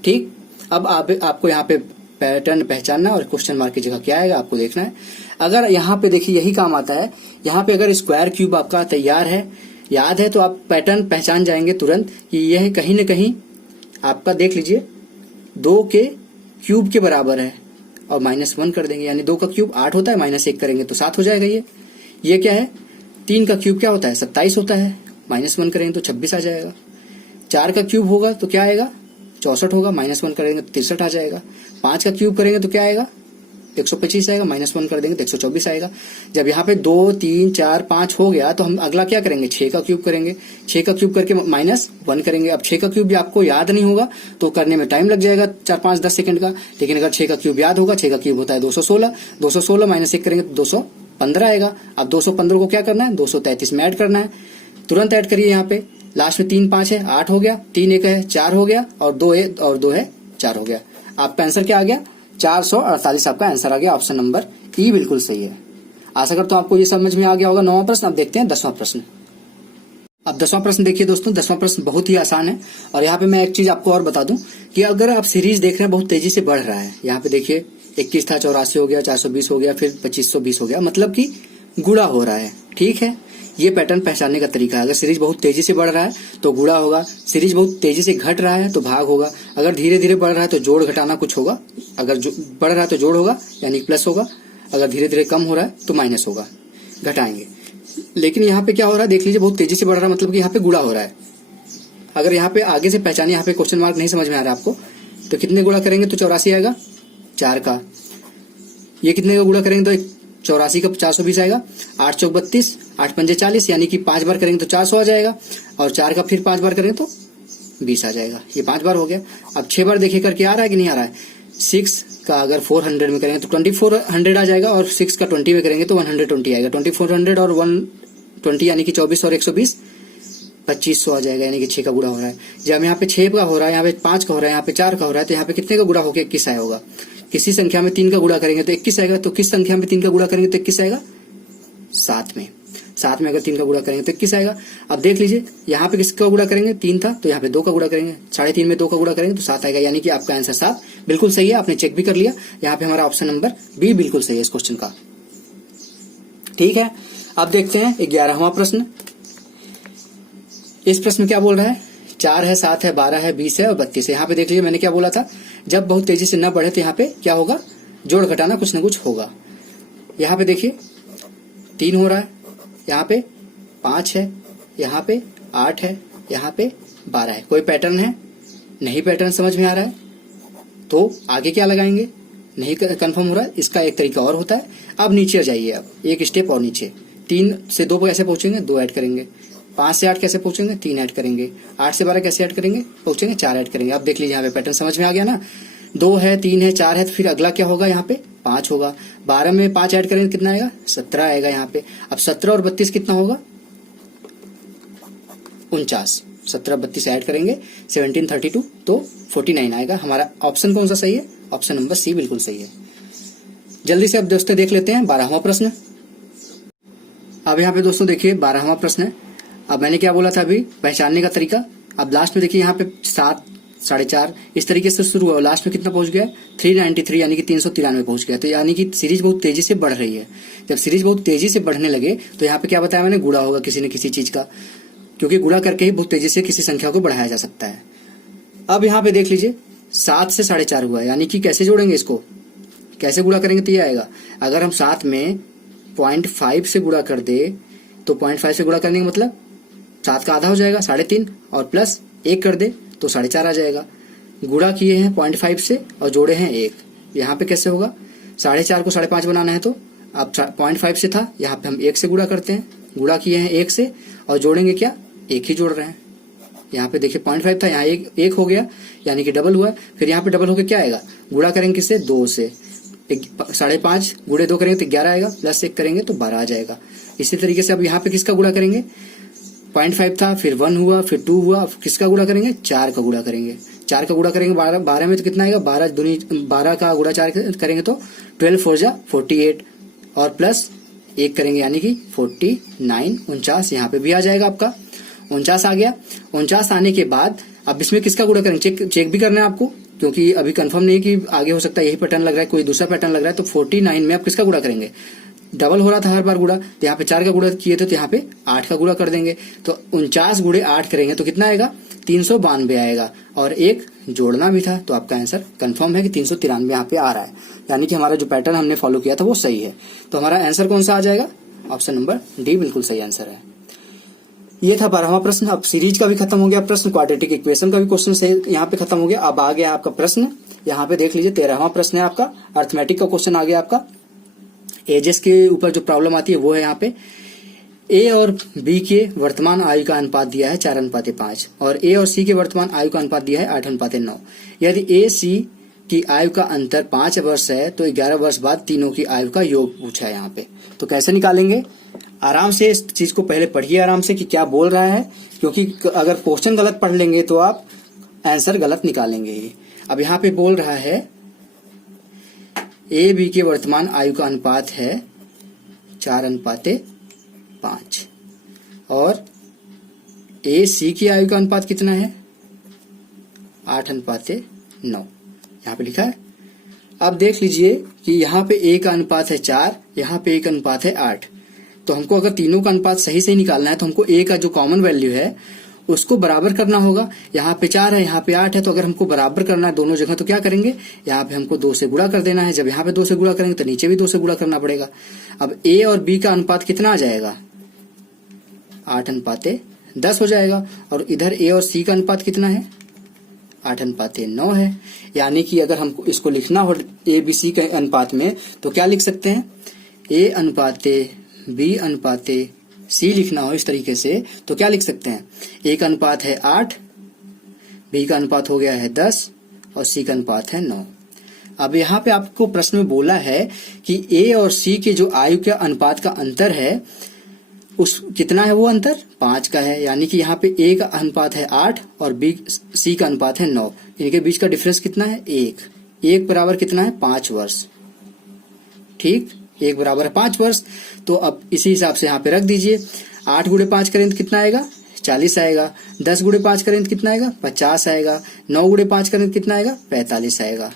ठीक, अब आपको यहाँ पे पैटर्न पहचानना और क्वेश्चन मार्क की जगह क्या आएगा आपको देखना है। अगर यहाँ पे देखिए यही काम आता है, यहाँ पे अगर स्क्वायर क्यूब आपका तैयार है, याद है, तो आप पैटर्न पहचान जाएंगे तुरंत कि यह कहीं न कहीं आपका देख लीजिए 2 के क्यूब के बराबर है, और -1 कर देंगे, यानी 2 का क्यूब 8 होता है, -1 करेंगे तो 7 हो जाएगा। ये क्या है 3 का क्यूब क्या होता है 27 होता है, -1 करेंगे तो 26 आ जाएगा। 4 का क्यूब होगा तो क्या आएगा 64 होगा, -1 करेंगे तो 63 आ जाएगा। 5 का क्यूब करेंगे तो क्या आएगा 125 आएगा, -1 कर देंगे तो 124 आएगा। जब यहाँ पे 2 3 4 5 हो गया तो हम अगला क्या करेंगे 6 का क्यूब करेंगे। 6 का क्यूब करके -1 करेंगे। अब 6 का क्यूब भी आपको याद नहीं होगा तो करने में टाइम लग जाएगा 4 5 10 सेकंड का, लेकिन अगर 6 का क्यूब याद होगा, 6 का क्यूब होता है 216, 216 -1 करेंगे तो 215 आएगा। अब 215 को क्या करना है 233 में ऐड करना है, तुरंत ऐड करिए। यहाँ पे लास्ट में 3 5 है 8 हो गया, 3 1 है 4 हो गया, और 2 है 4 हो गया। आपका आंसर क्या आ गया 448 आपका आंसर आ गया। ऑप्शन नंबर ई बिल्कुल सही है। आशा करता हूं आपको ये समझ में आ गया होगा 9वां प्रश्न। अब देखते हैं 10वां प्रश्न। अब 10वां प्रश्न देखिए दोस्तों, 10वां प्रश्न बहुत ही आसान है। और यहाँ पे मैं एक चीज आपको और बता दूं कि अगर आप सीरीज देख रहे हैं बहुत तेजी से बढ़ रहा है, यहाँ पे देखिए 21 था 84 हो गया, 420 हो गया, फिर 2520 हो गया, मतलब कि गुणा हो रहा है। ठीक है, ये पैटर्न पहचानने का तरीका है। अगर सीरीज बहुत तेजी से बढ़ रहा है तो गुणा होगा, सीरीज बहुत तेजी से घट रहा है तो भाग होगा, अगर धीरे धीरे बढ़ रहा है तो जोड़ घटाना कुछ होगा, अगर बढ़ रहा है तो जोड़ होगा यानी प्लस होगा, अगर धीरे धीरे कम हो रहा है तो माइनस होगा, घटाएंगे। लेकिन यहाँ पे क्या हो रहा है देख लीजिए, बहुत तेजी से बढ़ रहा है, मतलब कि यहाँ पे गुणा हो रहा है। अगर यहाँ पे आगे से पहचानिए, यहाँ पे क्वेश्चन मार्क नहीं समझ में आ रहा है आपको, तो कितने गुणा करेंगे तो 84 आएगा 4 का। ये कितने का गुणा करेंगे तो 84 का 420 आएगा। 8 चौक 32, 8 पंजे 40, यानी कि 5 बार करेंगे तो 400 आ जाएगा। और 4 का फिर 5 बार करेंगे तो 20 आ जाएगा। ये 5 बार हो गया। अब 6 बार देखिए करके आ रहा है कि नहीं आ रहा है। 6 का अगर 400 में करेंगे तो 2400 आ जाएगा, और 6 का 20 में करेंगे तो 120 आएगा। 2400 और 120 यानी कि 24 और 120 2500 आ जाएगा, यानी कि 6 का गुणा हो रहा है। जब यहाँ पे 6 का हो रहा है, यहाँ पे 5 का हो रहा है, यहाँ पे 4 का हो रहा है, तो यहाँ पे कितने का गुणा होकर 21 आया होगा। किसी संख्या में 3 का गुणा करेंगे तो 21 आएगा। तो किस संख्या में 3 का गुणा करेंगे तो 21 आएगा, 7 में। 7 में अगर 3 का गुणा करेंगे तो 21 आएगा। अब देख लीजिए यहाँ पे किसका गुणा करेंगे, 3 था तो यहाँ पे 2 का गुणा करेंगे। 3.5 में 2 का गुणा करेंगे तो 7 आएगा, यानी कि आपका आंसर 7 बिल्कुल सही है। आपने चेक भी कर लिया, यहाँ पे हमारा ऑप्शन नंबर बी बिल्कुल सही है इस क्वेश्चन का। ठीक है, अब देखते हैं 11वां प्रश्न। इस प्रश्न में क्या बोल रहा है, 4 है, 7 है, 12 है, 20 है और 32 है। यहाँ पे देख लीजिए मैंने क्या बोला था, जब बहुत तेजी से न बढ़े तो यहाँ पे क्या होगा, जोड़ घटाना कुछ न कुछ होगा। यहाँ पे देखिए 3 हो रहा है, यहाँ पे 5 है, यहाँ पे 8 है, यहाँ पे 12 है। कोई पैटर्न है नहीं, पैटर्न समझ में आ रहा है तो आगे क्या लगाएंगे, नहीं कंफर्म हो रहा है। इसका एक तरीका और होता है। अब नीचे जाइए, अब एक स्टेप और नीचे। 3 से 2 कैसे पहुंचेंगे, 2 ऐड करेंगे। 5 से 8 कैसे पहुंचेंगे, 3 ऐड करेंगे। 8 से 12 कैसे ऐड करेंगे, पहुंचेंगे 4 ऐड करेंगे। अब देख लीजिए यहाँ पे पैटर्न समझ में आ गया ना। 2 है, 3 है, 4 है, तो फिर अगला क्या होगा, यहाँ पे 5 होगा। 12 में 5 ऐड करेंगे कितना आएगा, 17 आएगा यहाँ पे। अब 17 और 32 कितना होगा, 49। 17 32 ऐड करेंगे 17 32 तो 49 आएगा। हमारा ऑप्शन कौन सा सही है, ऑप्शन नंबर सी बिल्कुल सही है। जल्दी से अब दोस्तों देख लेते हैं 12वां प्रश्न। अब यहाँ पे दोस्तों देखिए 12वां प्रश्न है। अब मैंने क्या बोला था अभी, पहचानने का तरीका। अब लास्ट में देखिए यहाँ पे 7, 4.5 इस तरीके से शुरू हुआ, लास्ट में कितना पहुंच गया, 393 यानी कि 393 पहुंच गया। तो यानी कि सीरीज बहुत तेजी से बढ़ रही है। जब सीरीज बहुत तेजी से बढ़ने लगे तो यहाँ पे क्या बताया मैंने, गुणा होगा किसी न किसी चीज का, क्योंकि गुणा करके ही बहुत तेजी से किसी संख्या को बढ़ाया जा सकता है। अब यहाँ पे देख लीजिए 7 से 4.5 हुआ, यानी कि कैसे जोड़ेंगे इसको, कैसे गुणा करेंगे तो ये आएगा। अगर हम 7 में 0.5 से गुणा कर दे तो 0.5 से गुणा करने का मतलब 7 का आधा हो जाएगा 3.5, और प्लस 1 कर दे तो 4.5 आ जाएगा। गुणा किए हैं 0.5 से और जोड़े हैं 1, यहाँ पे कैसे होगा, 4.5 को 5.5 बनाना है तो अब 0.5 से था, यहाँ पे हम 1 से गुणा करते हैं। गुणा किए हैं 1 से और जोड़ेंगे क्या, 1 ही जोड़ रहे हैं। यहाँ पे देखिए 0.5 था, यहाँ 1 हो गया, यानी कि डबल हुआ। फिर यहाँ पे डबल होकर क्या आएगा, गुणा करेंगे किससे, 2 से। 5.5 गुणे 2 करेंगे तो 11 आएगा, प्लस 1 करेंगे तो 12 आ जाएगा। इसी तरीके से अब यहाँ पे किसका गुणा करेंगे, 0.5 था, फिर 1 हुआ, फिर 2 हुआ, किसका गुणा करेंगे, 4 का गुणा करेंगे। 4 का गुणा करेंगे 12 में तो कितना आएगा, 12 का गुणा 4 करेंगे तो 12 4 जा 48, और प्लस 1 करेंगे यानी कि 49, 49 यहाँ पे भी आ जाएगा आपका। 49 आ गया। 49 आने के बाद अब इसमें किसका गुणा करेंगे, चेक भी करना है आपको, क्योंकि अभी कंफर्म नहीं कि आगे हो सकता है यही पैटर्न लग रहा है, कोई दूसरा पैटर्न लग रहा है। तो 49 में आप किसका गुणा करेंगे, डबल हो रहा था हर बार गुणा, तो यहाँ पे 4 का गुणा किए थे तो यहाँ पे 8 का गुणा कर देंगे। तो 49 गुणे 8 करेंगे तो कितना आएगा, 392 आएगा। और 1 जोड़ना भी था, तो आपका आंसर कंफर्म है कि 393 यहाँ पे आ रहा है, यानी कि हमारा जो पैटर्न हमने फॉलो किया था वो सही है। तो हमारा आंसर कौन सा आ जाएगा, ऑप्शन नंबर डी बिल्कुल सही आंसर है। ये था 12वां प्रश्न। अब सीरीज का भी खत्म हो गया प्रश्न, क्वाड्रेटिक इक्वेशन का भी क्वेश्चन से यहाँ पे खत्म हो गया। अब आ गया आपका प्रश्न, यहाँ पे देख लीजिए 13वां प्रश्न है आपका, अर्थमेटिक का क्वेश्चन आ गया आपका। एजेस के ऊपर जो प्रॉब्लम आती है वो है यहाँ पे, ए और बी के वर्तमान आयु का अनुपात दिया है 4:5 और ए और सी के वर्तमान आयु का अनुपात दिया है 8:9। यदि ए सी की आयु का अंतर 5 वर्ष है तो 11 वर्ष बाद तीनों की आयु का योग पूछा है यहाँ पे। तो कैसे निकालेंगे, आराम से इस चीज को पहले पढ़िए आराम से कि क्या बोल रहा है, क्योंकि अगर क्वेश्चन गलत पढ़ लेंगे तो आप आंसर गलत निकालेंगे। अब यहाँ पे बोल रहा है ए बी के वर्तमान आयु का अनुपात है 4:5 और ए सी की आयु का अनुपात कितना है 8:9, यहाँ पे लिखा है। अब देख लीजिए कि यहाँ पे ए का अनुपात है 4, यहाँ पे ए का अनुपात है 8। तो हमको अगर तीनों का अनुपात सही से निकालना है तो हमको ए का जो कॉमन वैल्यू है उसको बराबर करना होगा। यहाँ पे 4 है, यहाँ पे 8 है, तो अगर हमको बराबर करना है दोनों जगह तो क्या करेंगे, यहाँ पे हमको 2 से गुणा कर देना है। जब यहाँ पे 2 से गुणा करेंगे तो नीचे भी 2 से गुणा करना पड़ेगा। अब ए और बी का अनुपात कितना आ जाएगा, 8:10 हो जाएगा। और इधर ए और सी का अनुपात कितना है? 8:9 है। यानी कि अगर हमको इसको लिखना हो ए बी सी के अनुपात में तो क्या लिख सकते हैं? ए अनुपाते बी अनुपाते सी लिखना हो इस तरीके से तो क्या लिख सकते हैं? ए का अनुपात है 8, बी का अनुपात हो गया है 10 और सी का अनुपात है 9। अब यहाँ पे आपको प्रश्न में बोला है कि ए और सी के जो आयु के अनुपात का अंतर है उस कितना है? वो अंतर 5 का है। यानी कि यहाँ पे ए का अनुपात है 8 और बी सी का अनुपात है 9। इनके बीच का डिफरेंस कितना है? 1 बराबर कितना है? 5 वर्ष। ठीक, 1 बराबर है 5 वर्ष। तो अब इसी हिसाब से यहाँ पे रख दीजिए। 8 गुणे 5 करें तो कितना आएगा? 40 आएगा। 10 गुणे 5 करें तो कितना आएगा? 50 आएगा। 9 गुणे 5 करें तो कितना आएगा? 45 आएगा।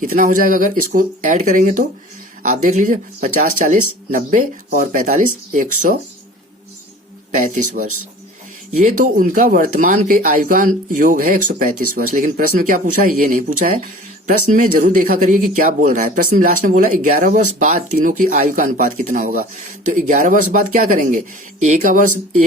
कितना हो जाएगा अगर इसको ऐड करेंगे तो? आप देख लीजिए, 50, 40, 90 और 45, 135 वर्ष। ये तो उनका वर्तमान के आयु का योग है 135 वर्ष। लेकिन प्रश्न में क्या पूछा है? ये नहीं पूछा है। प्रश्न में जरूर देखा करिए कि क्या बोल रहा है। प्रश्न में लास्ट में बोला 11 वर्ष बाद तीनों की आयु का अनुपात कितना होगा। तो 11 वर्ष बाद क्या करेंगे? ए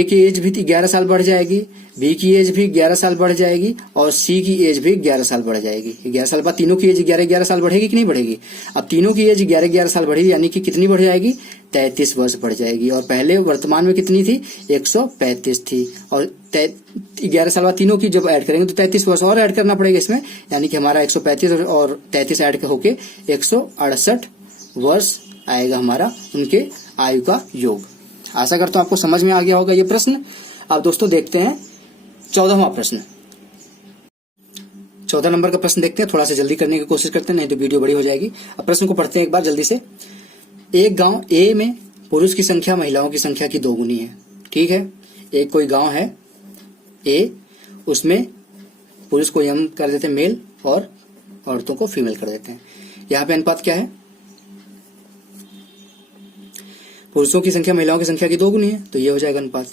की एज भी 11 साल बढ़ जाएगी, बी की एज भी 11 साल बढ़ जाएगी और सी की एज भी 11 साल बढ़ जाएगी। 11 साल बाद तीनों की एज 11 साल बढ़ेगी कि नहीं बढ़ेगी? अब तीनों की एज 11 साल बढ़ेगी यानी कि कितनी बढ़ जाएगी? 33 वर्ष बढ़ जाएगी। और पहले वर्तमान में कितनी थी? 135 थी। और 11 साल बाद तीनों की जब ऐड करेंगे तो 33 वर्ष और ऐड करना पड़ेगा इसमें। यानी कि हमारा 135 और 33 ऐड होके 168 वर्ष आएगा हमारा उनके आयु का योग। आशा करता हूं आपको समझ में आ गया होगा ये प्रश्न। अब दोस्तों देखते हैं 14वां प्रश्न। 14 नंबर का प्रश्न देखते हैं। थोड़ा सा जल्दी करने की कोशिश करते हैं, नहीं तो वीडियो बड़ी हो जाएगी। अब प्रश्न को पढ़ते हैं एक बार जल्दी से। एक गांव ए में पुरुष की संख्या महिलाओं की संख्या की 2 गुनी है। ठीक है, एक कोई गांव है ए, उसमें पुरुष को हम कर देते हैं मेल और औरतों को फीमेल कर देते हैं। यहाँ पे अनुपात क्या है? पुरुषों की संख्या महिलाओं की संख्या की 2 गुनी है, तो ये हो जाएगा अनुपात।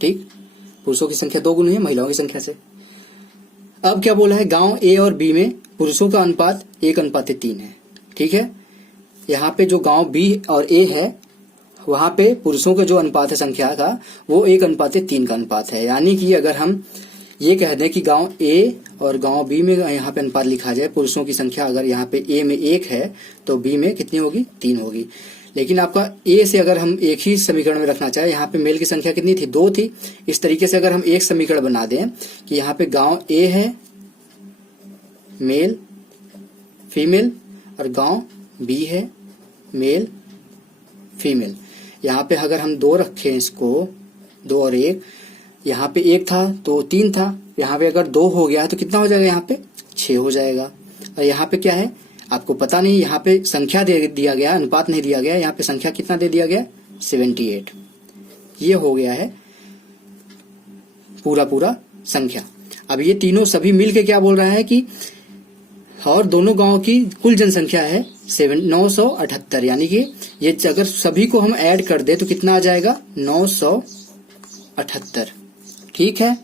ठीक, पुरुषों की संख्या 2 गुनी है महिलाओं की संख्या से। अब क्या बोला है? गांव ए और बी में पुरुषों का अनुपात 1:3 है। ठीक है, यहाँ पे जो गांव बी और ए है वहां पे पुरुषों का जो अनुपात है संख्या का वो 1:3 का अनुपात है। यानी कि अगर हम ये कह दें कि गांव ए और गांव बी में यहाँ पे अनुपात लिखा जाए, पुरुषों की संख्या अगर यहाँ पे ए में 1 है तो बी में कितनी होगी? 3 होगी। लेकिन आपका ए से अगर हम एक ही समीकरण में रखना चाहे, यहाँ पे मेल की संख्या कितनी थी? 2 थी। इस तरीके से अगर हम एक समीकरण बना दें कि यहाँ पे गांव ए है मेल फीमेल और गांव बी है मेल फीमेल। यहाँ पे अगर हम 2 रखें इसको, 2 और 1, यहाँ पे 1 था तो 3 था, यहाँ पे अगर 2 हो गया तो कितना हो जाएगा? यहाँ पे 6 हो जाएगा। और यहाँ पे क्या है आपको पता नहीं, यहाँ पे संख्या दे दिया गया, अनुपात नहीं दिया गया। यहाँ पे संख्या कितना दे दिया गया? 78। ये हो गया है पूरा संख्या। अब ये तीनों सभी मिलके क्या बोल रहा है कि और दोनों गांव की कुल जनसंख्या है 978। यानी कि ये अगर सभी को हम ऐड कर दे तो कितना आ जाएगा? 978। ठीक है,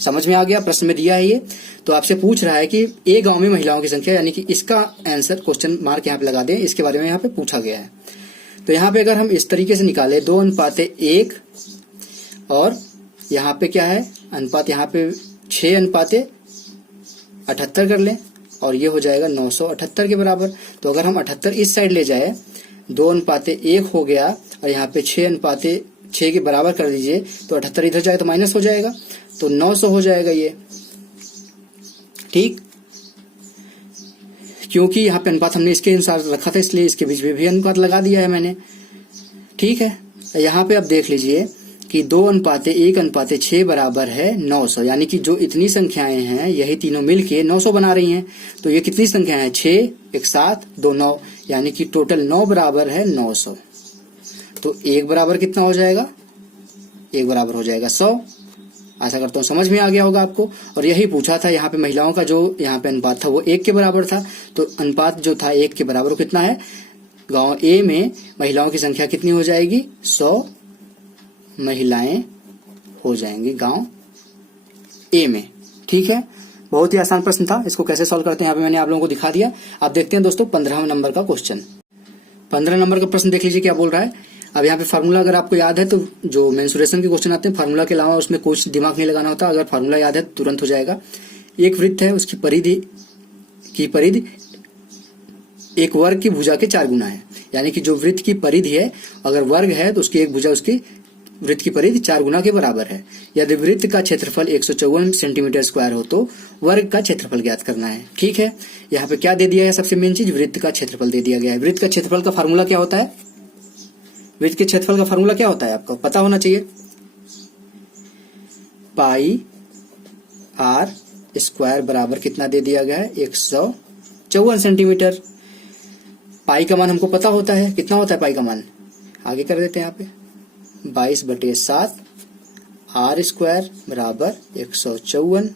समझ में आ गया? प्रश्न में दिया है ये। तो आपसे पूछ रहा है कि ए गांव में महिलाओं की संख्या, यानी कि इसका आंसर क्वेश्चन मार्क यहाँ पे लगा दें, इसके बारे में यहाँ पे पूछा गया है। तो यहाँ पे अगर हम इस तरीके से निकाले 2:1 और यहाँ पे क्या है अनुपात, यहाँ पे 6:78 कर लें और ये हो जाएगा 978 के बराबर। तो अगर हम 78 इस साइड ले जाए, 2:1 हो गया और यहाँ पे 6 के बराबर कर दीजिए तो 78 इधर जाए तो माइनस हो जाएगा, तो 900 हो जाएगा ये। ठीक, क्योंकि यहाँ पे अनुपात हमने इसके अनुसार रखा था इसलिए इसके बीच में भी अनुपात लगा दिया है मैंने। ठीक है, यहाँ पे आप देख लीजिए कि 2:1:6 बराबर है 900। यानी कि जो इतनी संख्याएं हैं यही तीनों मिलके 900 बना रही हैं। तो ये कितनी संख्या है? 6, 1 7, 2 9, यानी कि टोटल 9 बराबर है 900। तो 1 बराबर कितना हो जाएगा? 1 बराबर हो जाएगा 100। आशा करता हूँ समझ में आ गया होगा आपको। और यही पूछा था, यहाँ पे महिलाओं का जो यहाँ पे अनुपात था वो 1 के बराबर था। तो अनुपात जो था 1 के बराबर कितना है? गांव ए में महिलाओं की संख्या कितनी हो जाएगी? 100 महिलाएं हो जाएंगी गांव ए में। ठीक है, बहुत ही आसान प्रश्न था। इसको कैसे सॉल्व करते हैं यहाँ पे मैंने आप लोगों को दिखा दिया। आप देखते हैं दोस्तों 15 नंबर का क्वेश्चन। 15 नंबर का प्रश्न देख लीजिए क्या बोल रहा है। अब यहाँ पे फार्मूला अगर आपको याद है तो जो मेंसुरेशन के क्वेश्चन आते हैं फार्मूला के अलावा उसमें कुछ दिमाग नहीं लगाना होता। अगर फार्मूला याद है तो तुरंत हो जाएगा। एक वृत्त है, उसकी परिधि एक वर्ग की भुजा के 4 गुना है। यानी कि जो वृत्त की परिधि है अगर वर्ग है तो उसकी एक भुजा उसकी वृत्त की परिधि 4 गुना के बराबर है। यदि वृत्त का क्षेत्रफल 154 सेंटीमीटर स्क्वायर हो तो वर्ग का क्षेत्रफल ज्ञात करना है। ठीक है, यहाँ पे क्या दे दिया है? सबसे मेन चीज वृत्त का क्षेत्रफल दे दिया गया है। वृत्त का क्षेत्रफल का फार्मूला क्या होता है? वृत्त के क्षेत्रफल का फार्मूला क्या होता है आपको पता होना चाहिए। पाई आर स्क्वायर बराबर कितना दे दिया गया है? 154 सेंटीमीटर। पाई का मान हमको पता होता है, कितना होता है पाई का मान? आगे कर देते हैं यहाँ पे 22/7 आर स्क्वायर बराबर 154।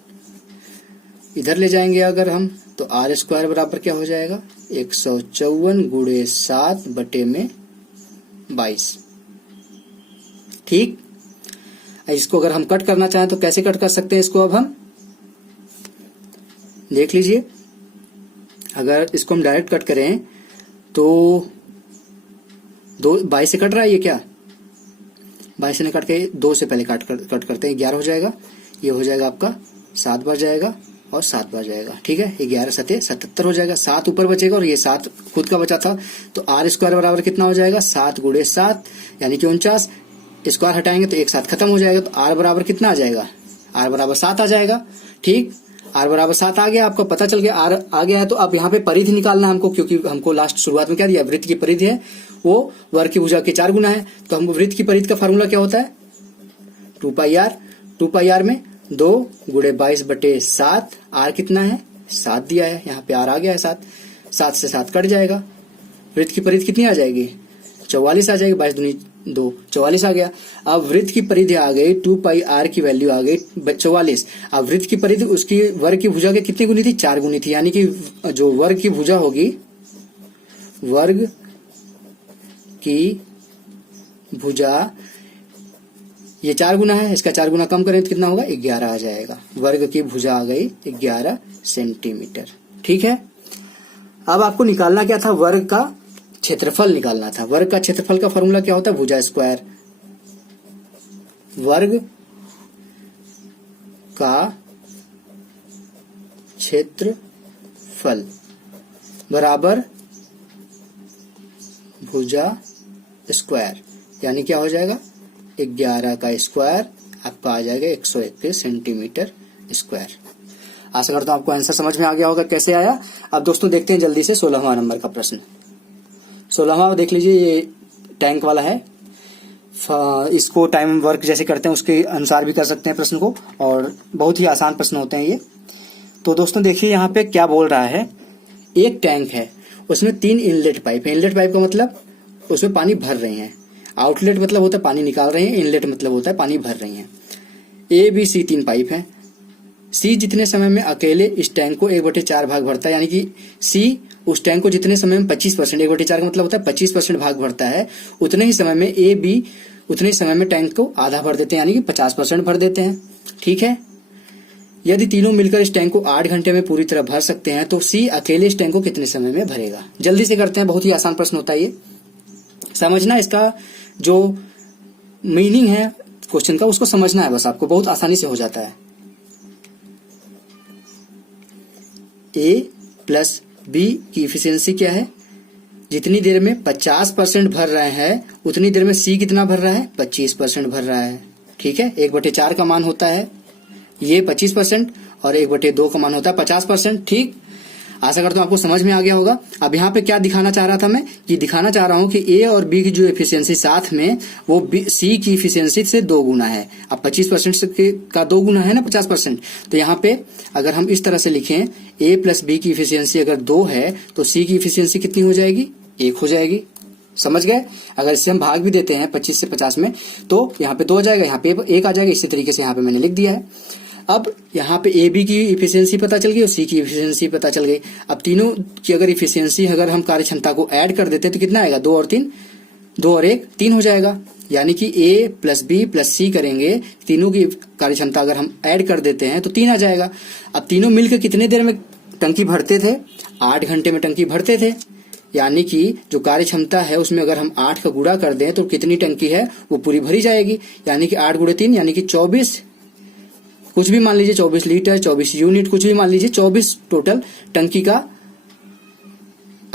इधर ले जाएंगे अगर हम तो आर स्क्वायर बराबर क्या हो जाएगा? 154 गुणे 7/22। ठीक, इसको अगर हम कट करना चाहें तो कैसे कट कर सकते हैं इसको? अब हम देख लीजिए, अगर इसको हम डायरेक्ट कट करें तो 22 से कट रहा है ये क्या? 22 से कट के 2 से पहले कट करते हैं, 11 हो जाएगा। ये हो जाएगा आपका 7 बार जाएगा और 7 बार जाएगा। ठीक है, 11 7 77 हो जाएगा। 7 ऊपर बचेगा और ये 7 खुद का बचा था तो आर स्क्वायर बराबर कितना हो जाएगा? 7 गुणे 7 यानी कि 49। स्क्वायर हटाएंगे तो एक साथ खत्म हो जाएगा तो आर बराबर कितना आ जाएगा? आर बराबर 7 आ जाएगा। ठीक, आर बराबर 7 आ गया, आपको पता चल गया आर आ गया है। तो अब यहाँ पे परिधि निकालना है हमको, क्योंकि हमको लास्ट शुरुआत में क्या दिया? वृत्त की परिधि है वो वर्ग की भुजा के 4 गुना है। तो हमको वृत्त की परिधि का फार्मूला क्या होता है? 2 पाई आर में 2 गुणे 22/7। आर कितना है? 7 दिया है, यहाँ पे आर आ गया है 7। 7 से 7 कट जाएगा, वृत्त की परिधि कितनी आ जाएगी? 44 आ जाएगी। 22 दूनी 2, 44 आ गया। अब वृत्त की परिधि आ गई 2 पाई आर की वैल्यू आ गई 44। अब वृत्त की परिधि उसकी वर्ग की भुजा के कितनी गुनी थी? 4 गुनी थी। यानी कि जो वर्ग की भुजा होगी, वर्ग की भुजा ये 4 गुना है, इसका 4 गुना कम करें तो कितना होगा? 11 आ जाएगा। वर्ग की भुजा आ गई 11 सेंटीमीटर। ठीक है, अब आपको निकालना क्या था? वर्ग का क्षेत्रफल निकालना था। वर्ग का क्षेत्रफल का फॉर्मूला क्या होता है? भुजा स्क्वायर। वर्ग का क्षेत्रफल बराबर भुजा स्क्वायर, यानी क्या हो जाएगा? 11 का स्क्वायर आपका आ जाएगा 121 सेंटीमीटर स्क्वायर। आशा करता हूं आपको आंसर समझ में आ गया होगा कैसे आया। अब दोस्तों देखते हैं जल्दी से 16वां नंबर का प्रश्न। 16वां देख लीजिए, ये टैंक वाला है। इसको टाइम वर्क जैसे करते हैं उसके अनुसार भी कर सकते हैं प्रश्न को, और बहुत ही आसान प्रश्न होते हैं ये। तो दोस्तों देखिए यहाँ पे क्या बोल रहा है। एक टैंक है, उसमें 3 इनलेट पाइप है। इनलेट पाइप का मतलब उसमें पानी भर रहे हैं। आउटलेट मतलब होता है पानी निकाल रहे हैं, इनलेट मतलब होता है पानी भर रही हैं। ए बी सी 3 पाइप है। सी जितने समय में अकेले इस टैंक को 1/4 भाग भरता है, यानी कि सी उस टैंक को जितने समय में 25%, 1/4 का मतलब होता है 25% भाग भरता है, उतने ही समय में ए बी उतने ही समय में टैंक को आधा भर देते हैं, यानी कि 50% भर देते हैं। ठीक है, यदि तीनों मिलकर इस टैंक को 8 घंटे में पूरी तरह भर सकते हैं तो सी अकेले इस टैंक को कितने समय में भरेगा? जल्दी से करते हैं, बहुत ही आसान प्रश्न होता है ये। समझना, इसका जो मीनिंग है क्वेश्चन का उसको समझना है बस, आपको बहुत आसानी से हो जाता है। ए प्लस बी की इफिशियंसी क्या है? जितनी देर में 50% भर रहे हैं उतनी देर में सी कितना भर रहा है? 25% भर रहा है। ठीक है, 1/4 का मान होता है ये 25% और 1/2 का मान होता है 50%। ठीक, आशा करता हूं आपको समझ में आ गया होगा। अब यहाँ पे क्या दिखाना चाह रहा था मैं? कि दिखाना चाह रहा हूं कि ए और बी की जो एफिशिएंसी साथ में वो सी की एफिशिएंसी से 2 गुना है। अब 25% का 2 गुना है ना 50%। तो यहाँ पे अगर हम इस तरह से लिखें ए प्लस बी की एफिशिएंसी अगर 2 है तो सी की एफिशिएंसी कितनी हो जाएगी? 1 हो जाएगी। समझ गए? अगर इससे हम भाग भी देते हैं 25 से 50 में तो यहाँ पे 2 आ जाएगा, यहाँ पे 1 आ जाएगा। इसी तरीके से यहाँ पे मैंने लिख दिया है। अब यहाँ पे ए बी की इफिशियंसी पता चल गई और सी की इफिशियंसी पता चल गई। अब तीनों की अगर इफिशियंसी अगर हम कार्य क्षमता को ऐड कर देते तो कितना आएगा? 2 और 3, 2 और 1 3 हो जाएगा। यानी कि ए प्लस बी प्लस सी करेंगे, तीनों की कार्य क्षमता अगर हम ऐड कर देते हैं तो 3 आ जाएगा। अब तीनों मिलकर कितने देर में टंकी भरते थे? 8 घंटे में टंकी भरते थे। यानी कि जो कार्य क्षमता है उसमें अगर हम 8 का गुणा कर दें तो कितनी टंकी है वो पूरी भरी जाएगी, यानी कि 8 गुणे 3 यानी कि 24, कुछ भी मान लीजिए 24 लीटर 24 यूनिट कुछ भी मान लीजिए, 24 टोटल टंकी का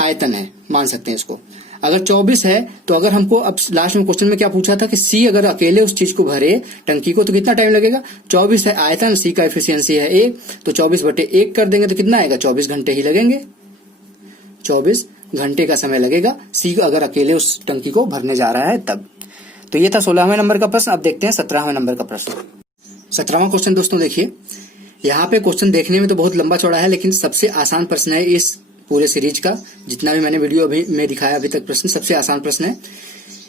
आयतन है, मान सकते हैं इसको। अगर 24 है तो अगर हमको अब लास्ट में क्वेश्चन में क्या पूछा था कि सी अगर अकेले उस चीज को भरे टंकी को तो कितना टाइम लगेगा, 24 है आयतन, सी का एफिशिएंसी है 1, तो 24/1 कर देंगे तो कितना आएगा, 24 घंटे ही लगेंगे, 24 घंटे का समय लगेगा सी अगर अकेले उस टंकी को भरने जा रहा है तब। तो ये था 16वें नंबर का प्रश्न। अब देखते हैं 17वें नंबर का प्रश्न। 17वां क्वेश्चन दोस्तों देखिए, यहाँ पे क्वेश्चन देखने में तो बहुत लंबा चौड़ा है लेकिन सबसे आसान प्रश्न है इस पूरे सीरीज का, जितना भी मैंने वीडियो अभी में दिखाया अभी तक प्रश्न सबसे आसान प्रश्न है।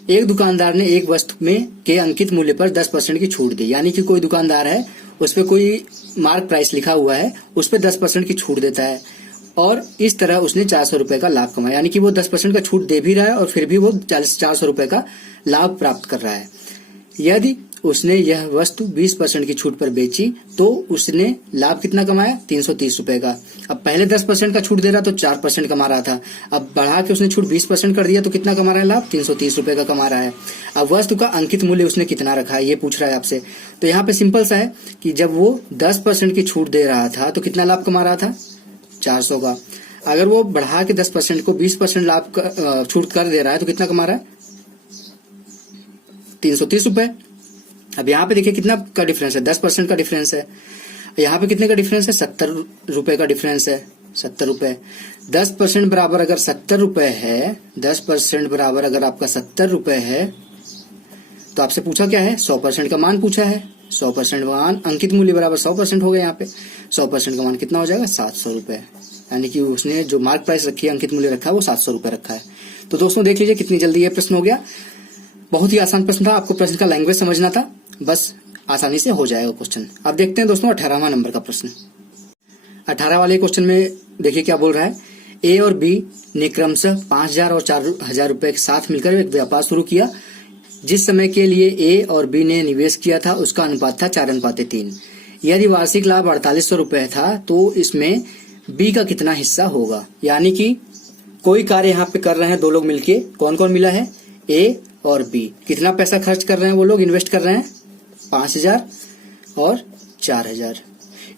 एक दुकानदार ने एक वस्तु में के अंकित मूल्य पर 10% की छूट दी, यानी कि कोई दुकानदार है उस पर कोई मार्क प्राइस लिखा हुआ है उस पर 10% की छूट देता है और इस तरह उसने 400 रुपए का लाभ कमाया, यानी कि वो 10% का छूट दे भी रहा है और फिर भी वो 400 रुपए का लाभ प्राप्त कर रहा है। यदि उसने यह वस्तु 20% की छूट पर बेची तो उसने लाभ कितना कमाया, 330 रुपए का। अब पहले 10% का छूट दे रहा तो 4% कमा रहा था, अब बढ़ा के उसने छूट 20% कर दिया तो कितना कमा रहा है लाभ, 330 रुपए का कमा रहा है। अब वस्तु का अंकित मूल्य उसने कितना रखा है ये पूछ रहा है आपसे। तो यहाँ पे सिंपल सा है कि जब वो 10% की छूट दे रहा था तो कितना लाभ कमा रहा था, 400 का। अगर वो बढ़ा के 10% को 20% लाभ छूट कर दे रहा है तो कितना कमा रहा है, 330 रुपए। अब यहाँ पे देखिए कितना का डिफरेंस है, 10% का डिफरेंस है। यहाँ पे कितने का डिफरेंस है, 70 रुपए का डिफरेंस है, 70 रुपए। 10% बराबर अगर 70 रुपए है, 10% बराबर अगर आपका 70 रुपए है तो आपसे पूछा क्या है, 100% का मान पूछा है। 100% मान अंकित मूल्य बराबर 100% हो गया। यहाँ पे 100% का मान कितना हो जाएगा, 700 रुपए, यानी कि उसने जो मार्क प्राइस रखी है अंकित मूल्य रखा है वो 700 रुपए रखा है। तो दोस्तों देख लीजिए कितनी जल्दी ये प्रश्न हो गया। बहुत ही आसान प्रश्न था, आपको प्रश्न का लैंग्वेज समझना था, बस आसानी से हो जाएगा क्वेश्चन। अब देखते हैं दोस्तों 18वां नंबर का प्रश्न। 18 वाले क्वेश्चन में देखिए क्या बोल रहा है, ए और बी ने क्रमशः 5000 और 4000 रुपए के साथ मिलकर एक व्यापार शुरू किया। जिस समय के लिए ए और बी ने निवेश किया था उसका अनुपात था 4:3। यदि वार्षिक लाभ 4800 रुपए था तो इसमें बी का कितना हिस्सा होगा, यानी कि कोई कार्य यहाँ पे कर रहे हैं दो लोग मिलके, कौन कौन मिला है, ए और बी। कितना पैसा खर्च कर रहे हैं वो लोग, इन्वेस्ट कर रहे हैं 5000 और 4000।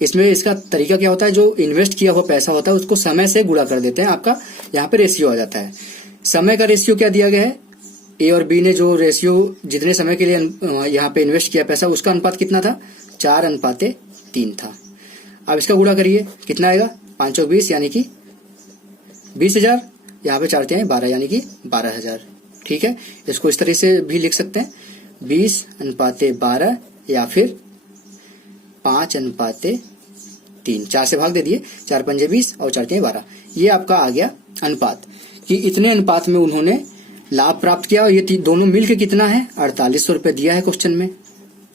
इसमें इसका तरीका क्या होता है, जो इन्वेस्ट किया हुआ पैसा होता है उसको समय से गुणा कर देते हैं, आपका यहाँ पे रेशियो आ जाता है। समय का रेशियो क्या दिया गया है, ए और बी ने जो रेशियो जितने समय के लिए यहाँ पे इन्वेस्ट किया पैसा उसका अनुपात कितना था, 4:3 था। अब इसका गुणा करिए कितना आएगा, 5 और 20 यानी कि 20,000, यहाँ पे 4×3 12 यानी कि 12,000। ठीक है, इसको इस तरह से भी लिख सकते हैं 20:12 या फिर 5:3। 4 से भाग दे दिए, 4 पंजे 20 और 4×3 12। ये आपका आ गया अनुपात कि इतने अनुपात में उन्होंने लाभ प्राप्त किया और ये दोनों मिलके कितना है, 4800 रुपए दिया है क्वेश्चन में।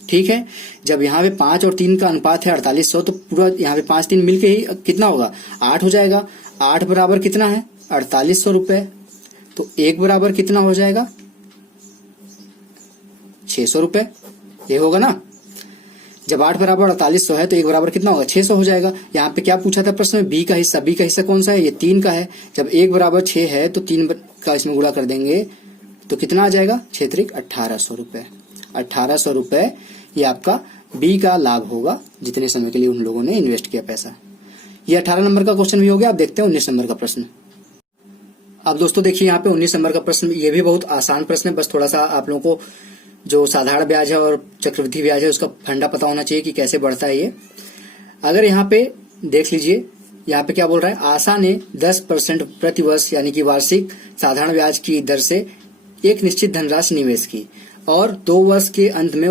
ठीक है, जब यहाँ पे 5 और 3 का अनुपात है 4800 तो पूरा यहाँ पे 5 3 मिलके ही कितना होगा, 8 हो जाएगा। 8 बराबर कितना है, 4800 रुपए। तो 1 बराबर कितना हो जाएगा, 600 रुपए। ये होगा ना, जब 8 बराबर 4800 है तो 1 बराबर कितना होगा, 600 हो जाएगा। यहाँ पे क्या पूछा था प्रश्न में, बी का हिस्सा। बी का हिस्सा कौन सा है, ये 3 का है। जब 1 बराबर 6 है तो 3 का इसमें गुणा कर देंगे तो कितना आ जाएगा, 6×3 1800 रुपए। 1800 रुपए ये आपका बी का लाभ होगा जितने समय के लिए उन लोगों ने इन्वेस्ट किया पैसा। ये 18 नंबर का क्वेश्चन भी हो गया। अब देखते हैं 19 नंबर का प्रश्न। अब दोस्तों देखिए यहाँ पे 19 नंबर का प्रश्न, ये भी बहुत आसान प्रश्न है, बस थोड़ा सा आप लोगों को जो साधारण ब्याज है और चक्रवृद्धि ब्याज है उसका फंडा पता होना चाहिए कि कैसे बढ़ता है ये। अगर यहाँ पे देख लीजिए, यहाँ पे क्या बोल रहा है, आशा ने 10% प्रति वर्ष यानी कि वार्षिक साधारण ब्याज की दर से एक निश्चित धनराशि निवेश की और 2 वर्ष के अंत में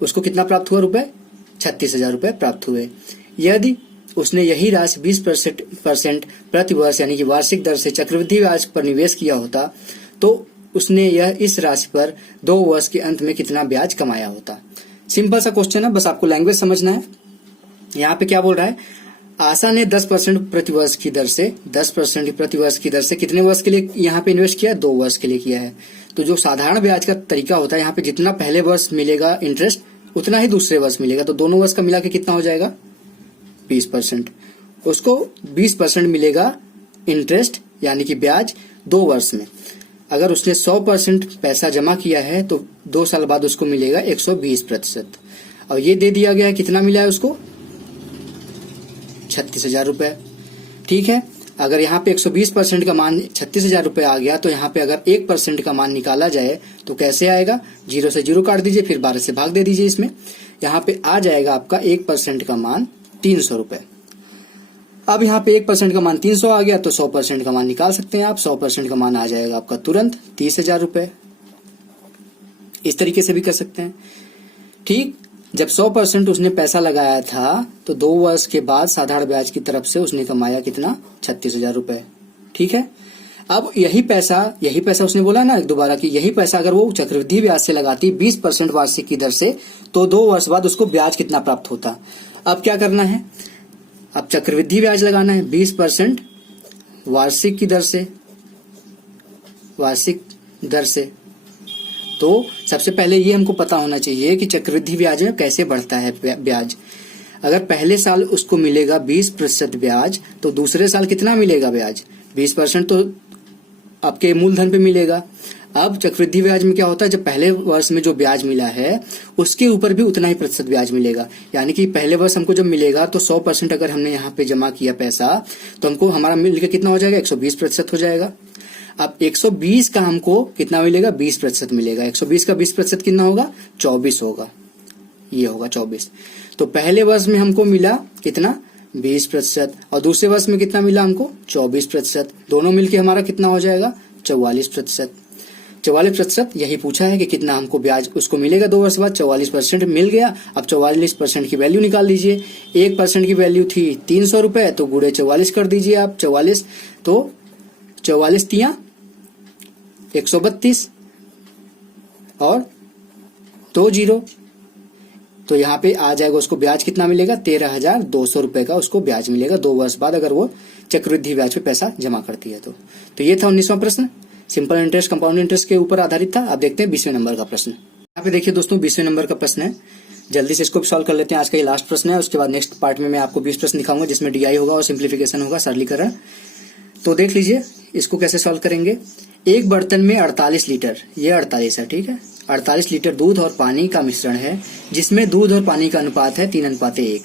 उसको कितना प्राप्त हुआ रुपए, 36,000 रुपए प्राप्त हुए। यदि उसने यही राशि 20% प्रति वर्ष यानी कि वार्षिक दर से चक्रवृद्धि ब्याज पर निवेश किया होता तो उसने इस राशि पर 2 वर्ष के अंत में कितना ब्याज कमाया होता। सिंपल सा क्वेश्चन है, बस आपको लैंग्वेज समझना है। यहाँ पे क्या बोल रहा है, आशा ने 10% प्रति वर्ष की दर से 10% प्रति वर्ष की दर से कितने वर्ष के लिए यहाँ पे इन्वेस्ट किया, 2 वर्ष के लिए किया है। तो जो साधारण ब्याज का तरीका होता है, यहाँ पे जितना पहले वर्ष मिलेगा इंटरेस्ट उतना ही दूसरे वर्ष मिलेगा, तो दोनों वर्ष का मिला के कितना हो जाएगा, 20%। उसको 20% मिलेगा इंटरेस्ट यानी कि ब्याज 2 वर्ष में। अगर उसने 100% पैसा जमा किया है तो 2 साल बाद उसको मिलेगा 120%। और ये दे दिया गया है, कितना मिला है उसको, 36,000 रुपए। ठीक है, अगर यहाँ पे 120% का मान 36,000 रुपए आ गया तो यहाँ पे अगर 1% का मान निकाला जाए तो कैसे आएगा, 0 से 0 काट दीजिए, फिर 12 से भाग दे दीजिए। इसमें यहाँ पे आ जाएगा आपका 1% का मान 300 रुपए। अब यहाँ पे 1% का मान 300 आ गया तो 100% का मान निकाल सकते हैं आप। 100% का मान आ जाएगा आपका तुरंत 30,000 रुपए। इस तरीके से भी कर सकते हैं। ठीक, जब 100% उसने पैसा लगाया था तो 2 वर्ष के बाद साधारण ब्याज की तरफ से उसने कमाया कितना, 36,000 रुपए। ठीक है, अब यही पैसा उसने बोला ना दोबारा कि यही पैसा अगर वो चक्रवृद्धि ब्याज से लगाती 20% वार्षिक की दर से तो 2 वर्ष बाद उसको ब्याज कितना प्राप्त होता। अब क्या करना है, अब चक्रवृद्धि ब्याज लगाना है 20% वार्षिक की दर से, वार्षिक दर से। तो सबसे पहले ये हमको पता होना चाहिए कि चक्रवृद्धि ब्याज में कैसे बढ़ता है ब्याज। अगर पहले साल उसको मिलेगा 20% ब्याज तो दूसरे साल कितना मिलेगा ब्याज, 20% तो आपके मूलधन पे मिलेगा। अब चक्रवृद्धि ब्याज में क्या होता है, जब पहले वर्ष में जो ब्याज मिला है उसके ऊपर भी उतना ही प्रतिशत ब्याज मिलेगा। यानी कि पहले वर्ष हमको जब मिलेगा तो 100% अगर हमने यहाँ पे जमा किया पैसा तो हमको हमारा मिलकर कितना हो जाएगा, 120% हो जाएगा। अब 120 का हमको कितना मिलेगा, 20% मिलेगा। 120 का 20% कितना होगा, 24 होगा, ये होगा 24। तो पहले वर्ष में हमको मिला कितना, 20% और दूसरे वर्ष में कितना मिला हमको, 24%। दोनों मिलके हमारा कितना हो जाएगा, 44%। 44% यही पूछा है कि कितना हमको ब्याज उसको मिलेगा 2 वर्ष बाद। 44% मिल गया। अब 44% की वैल्यू निकाल लीजिए। 1% की वैल्यू थी 300 रुपए तो गुणे 44 कर दीजिए आप। 44 तो 44 तिया 132 और 2 0 तो यहाँ पे आ जाएगा उसको ब्याज कितना मिलेगा, 13,200 रुपए का उसको ब्याज मिलेगा 2 वर्ष बाद अगर वो चक्रवृद्धि ब्याज पे पैसा जमा करती है तो ये था 19वां प्रश्न, सिंपल इंटरेस्ट कंपाउंड इंटरेस्ट के ऊपर आधारित था। अब देखते हैं 20वें नंबर का प्रश्न। यहाँ पे देखिए दोस्तों 20वें नंबर का प्रश्न है, जल्दी से इसको सॉल्व कर लेते हैं। आज का ये लास्ट प्रश्न है, उसके बाद नेक्स्ट पार्ट में मैं आपको 20 प्रश्न दिखाऊंगा जिसमें डीआई होगा और सिंप्लीफिकेशन होगा, सरलीकरण। तो देख लीजिए इसको कैसे सॉल्व करेंगे। एक बर्तन में 48 लीटर, ये 48 है, ठीक है, 48 लीटर दूध और पानी का मिश्रण है जिसमें दूध और पानी का अनुपात है 3:1।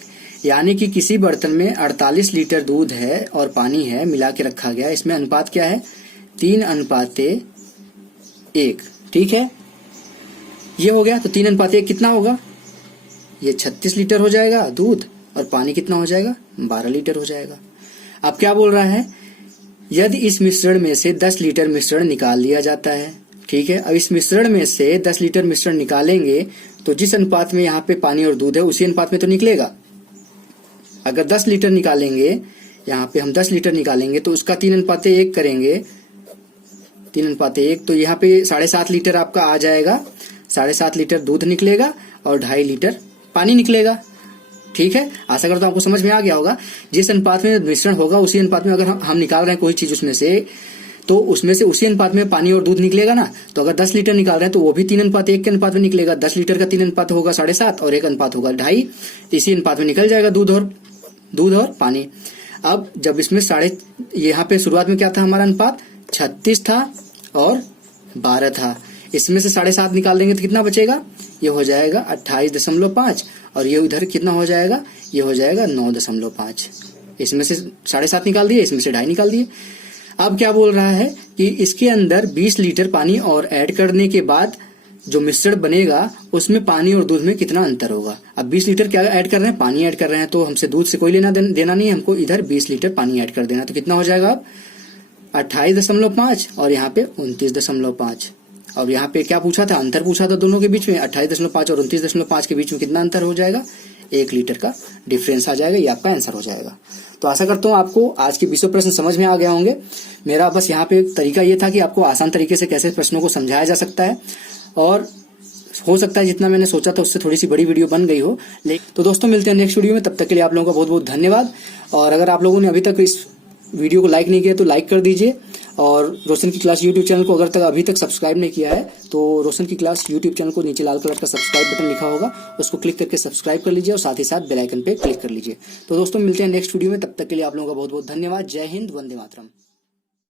यानी कि किसी बर्तन में 48 लीटर दूध है और पानी है मिला के रखा गया, इसमें अनुपात क्या है, 3:1। ठीक है, ये हो गया। तो 3:1 कितना होगा, ये 36 लीटर हो जाएगा दूध और पानी कितना हो जाएगा, 12 लीटर हो जाएगा। अब क्या बोल रहा है, यदि इस मिश्रण में से 10 लीटर मिश्रण निकाल लिया जाता है। ठीक है, अब इस मिश्रण में से 10 लीटर मिश्रण निकालेंगे तो जिस अनुपात में यहाँ पे पानी और दूध है उसी अनुपात में तो निकलेगा। अगर 10 लीटर निकालेंगे, यहाँ पे हम 10 लीटर निकालेंगे तो उसका 3:1 करेंगे, 3:1 तो यहाँ पे 7.5 लीटर आपका आ जाएगा। 7.5 लीटर दूध निकलेगा और 2.5 लीटर पानी निकलेगा। ठीक है, आशा करता हूं आपको समझ में आ गया होगा। जिस अनुपात में मिश्रण होगा उसी अनुपात में अगर हम निकाल रहे हैं कोई चीज उसमें से, तो उसमें से उसी अनुपात में पानी और दूध निकलेगा ना। तो अगर 10 लीटर निकाल रहे हैं तो वो भी 3:1 के अनुपात में निकलेगा। 10 लीटर का 3 अनुपात होगा 7.5 और 1 अनुपात होगा 2.5, इसी अनुपात में निकल जाएगा दूध और पानी। अब जब इसमें यहाँ पे शुरुआत में क्या था हमारा अनुपात, 36 था और 12 था। इसमें से 7.5 निकाल देंगे तो कितना बचेगा, ये हो जाएगा 28.5 और ये उधर कितना हो जाएगा, ये हो जाएगा 9.5। इसमें से 7.5 निकाल दिए, इसमें से 2.5 निकाल दिए। अब क्या बोल रहा है कि इसके अंदर 20 लीटर पानी और ऐड करने के बाद जो मिश्रण बनेगा उसमें पानी और दूध में कितना अंतर होगा। अब 20 लीटर क्या ऐड कर रहे हैं, पानी ऐड कर रहे हैं, तो हमसे दूध से कोई लेना देना नहीं, हमको इधर 20 लीटर पानी ऐड कर देना। तो कितना हो जाएगा अब 28.5 और यहाँ पे 29.5। अब यहाँ पे क्या पूछा था, अंतर पूछा था दोनों के बीच में, 28.5 और 29.5 के बीच में कितना अंतर हो जाएगा, 1 लीटर का डिफरेंस आ जाएगा। ये आपका आंसर हो जाएगा। तो आशा करता हूँ आपको आज के 20 प्रश्न समझ में आ गया होंगे। मेरा बस यहाँ पे तरीका ये था कि आपको आसान तरीके से कैसे प्रश्नों को समझाया जा सकता है, और हो सकता है जितना मैंने सोचा था उससे थोड़ी सी बड़ी वीडियो बन गई हो। तो दोस्तों मिलते हैं नेक्स्ट वीडियो में, तब तक के लिए आप लोगों का बहुत बहुत धन्यवाद। और अगर आप लोगों ने अभी तक इस वीडियो को लाइक नहीं किया तो लाइक कर दीजिए, और रोशन की क्लास यूट्यूब चैनल को अभी तक सब्सक्राइब नहीं किया है तो रोशन की क्लास यूट्यूब चैनल को नीचे लाल कलर का सब्सक्राइब बटन लिखा होगा, उसको क्लिक करके सब्सक्राइब कर लीजिए और साथ ही साथ बेल आइकन पे क्लिक कर लीजिए। तो दोस्तों मिलते हैं नेक्स्ट वीडियो में, तब तक के लिए आप लोगों का बहुत बहुत धन्यवाद। जय हिंद, वंदे मातरम।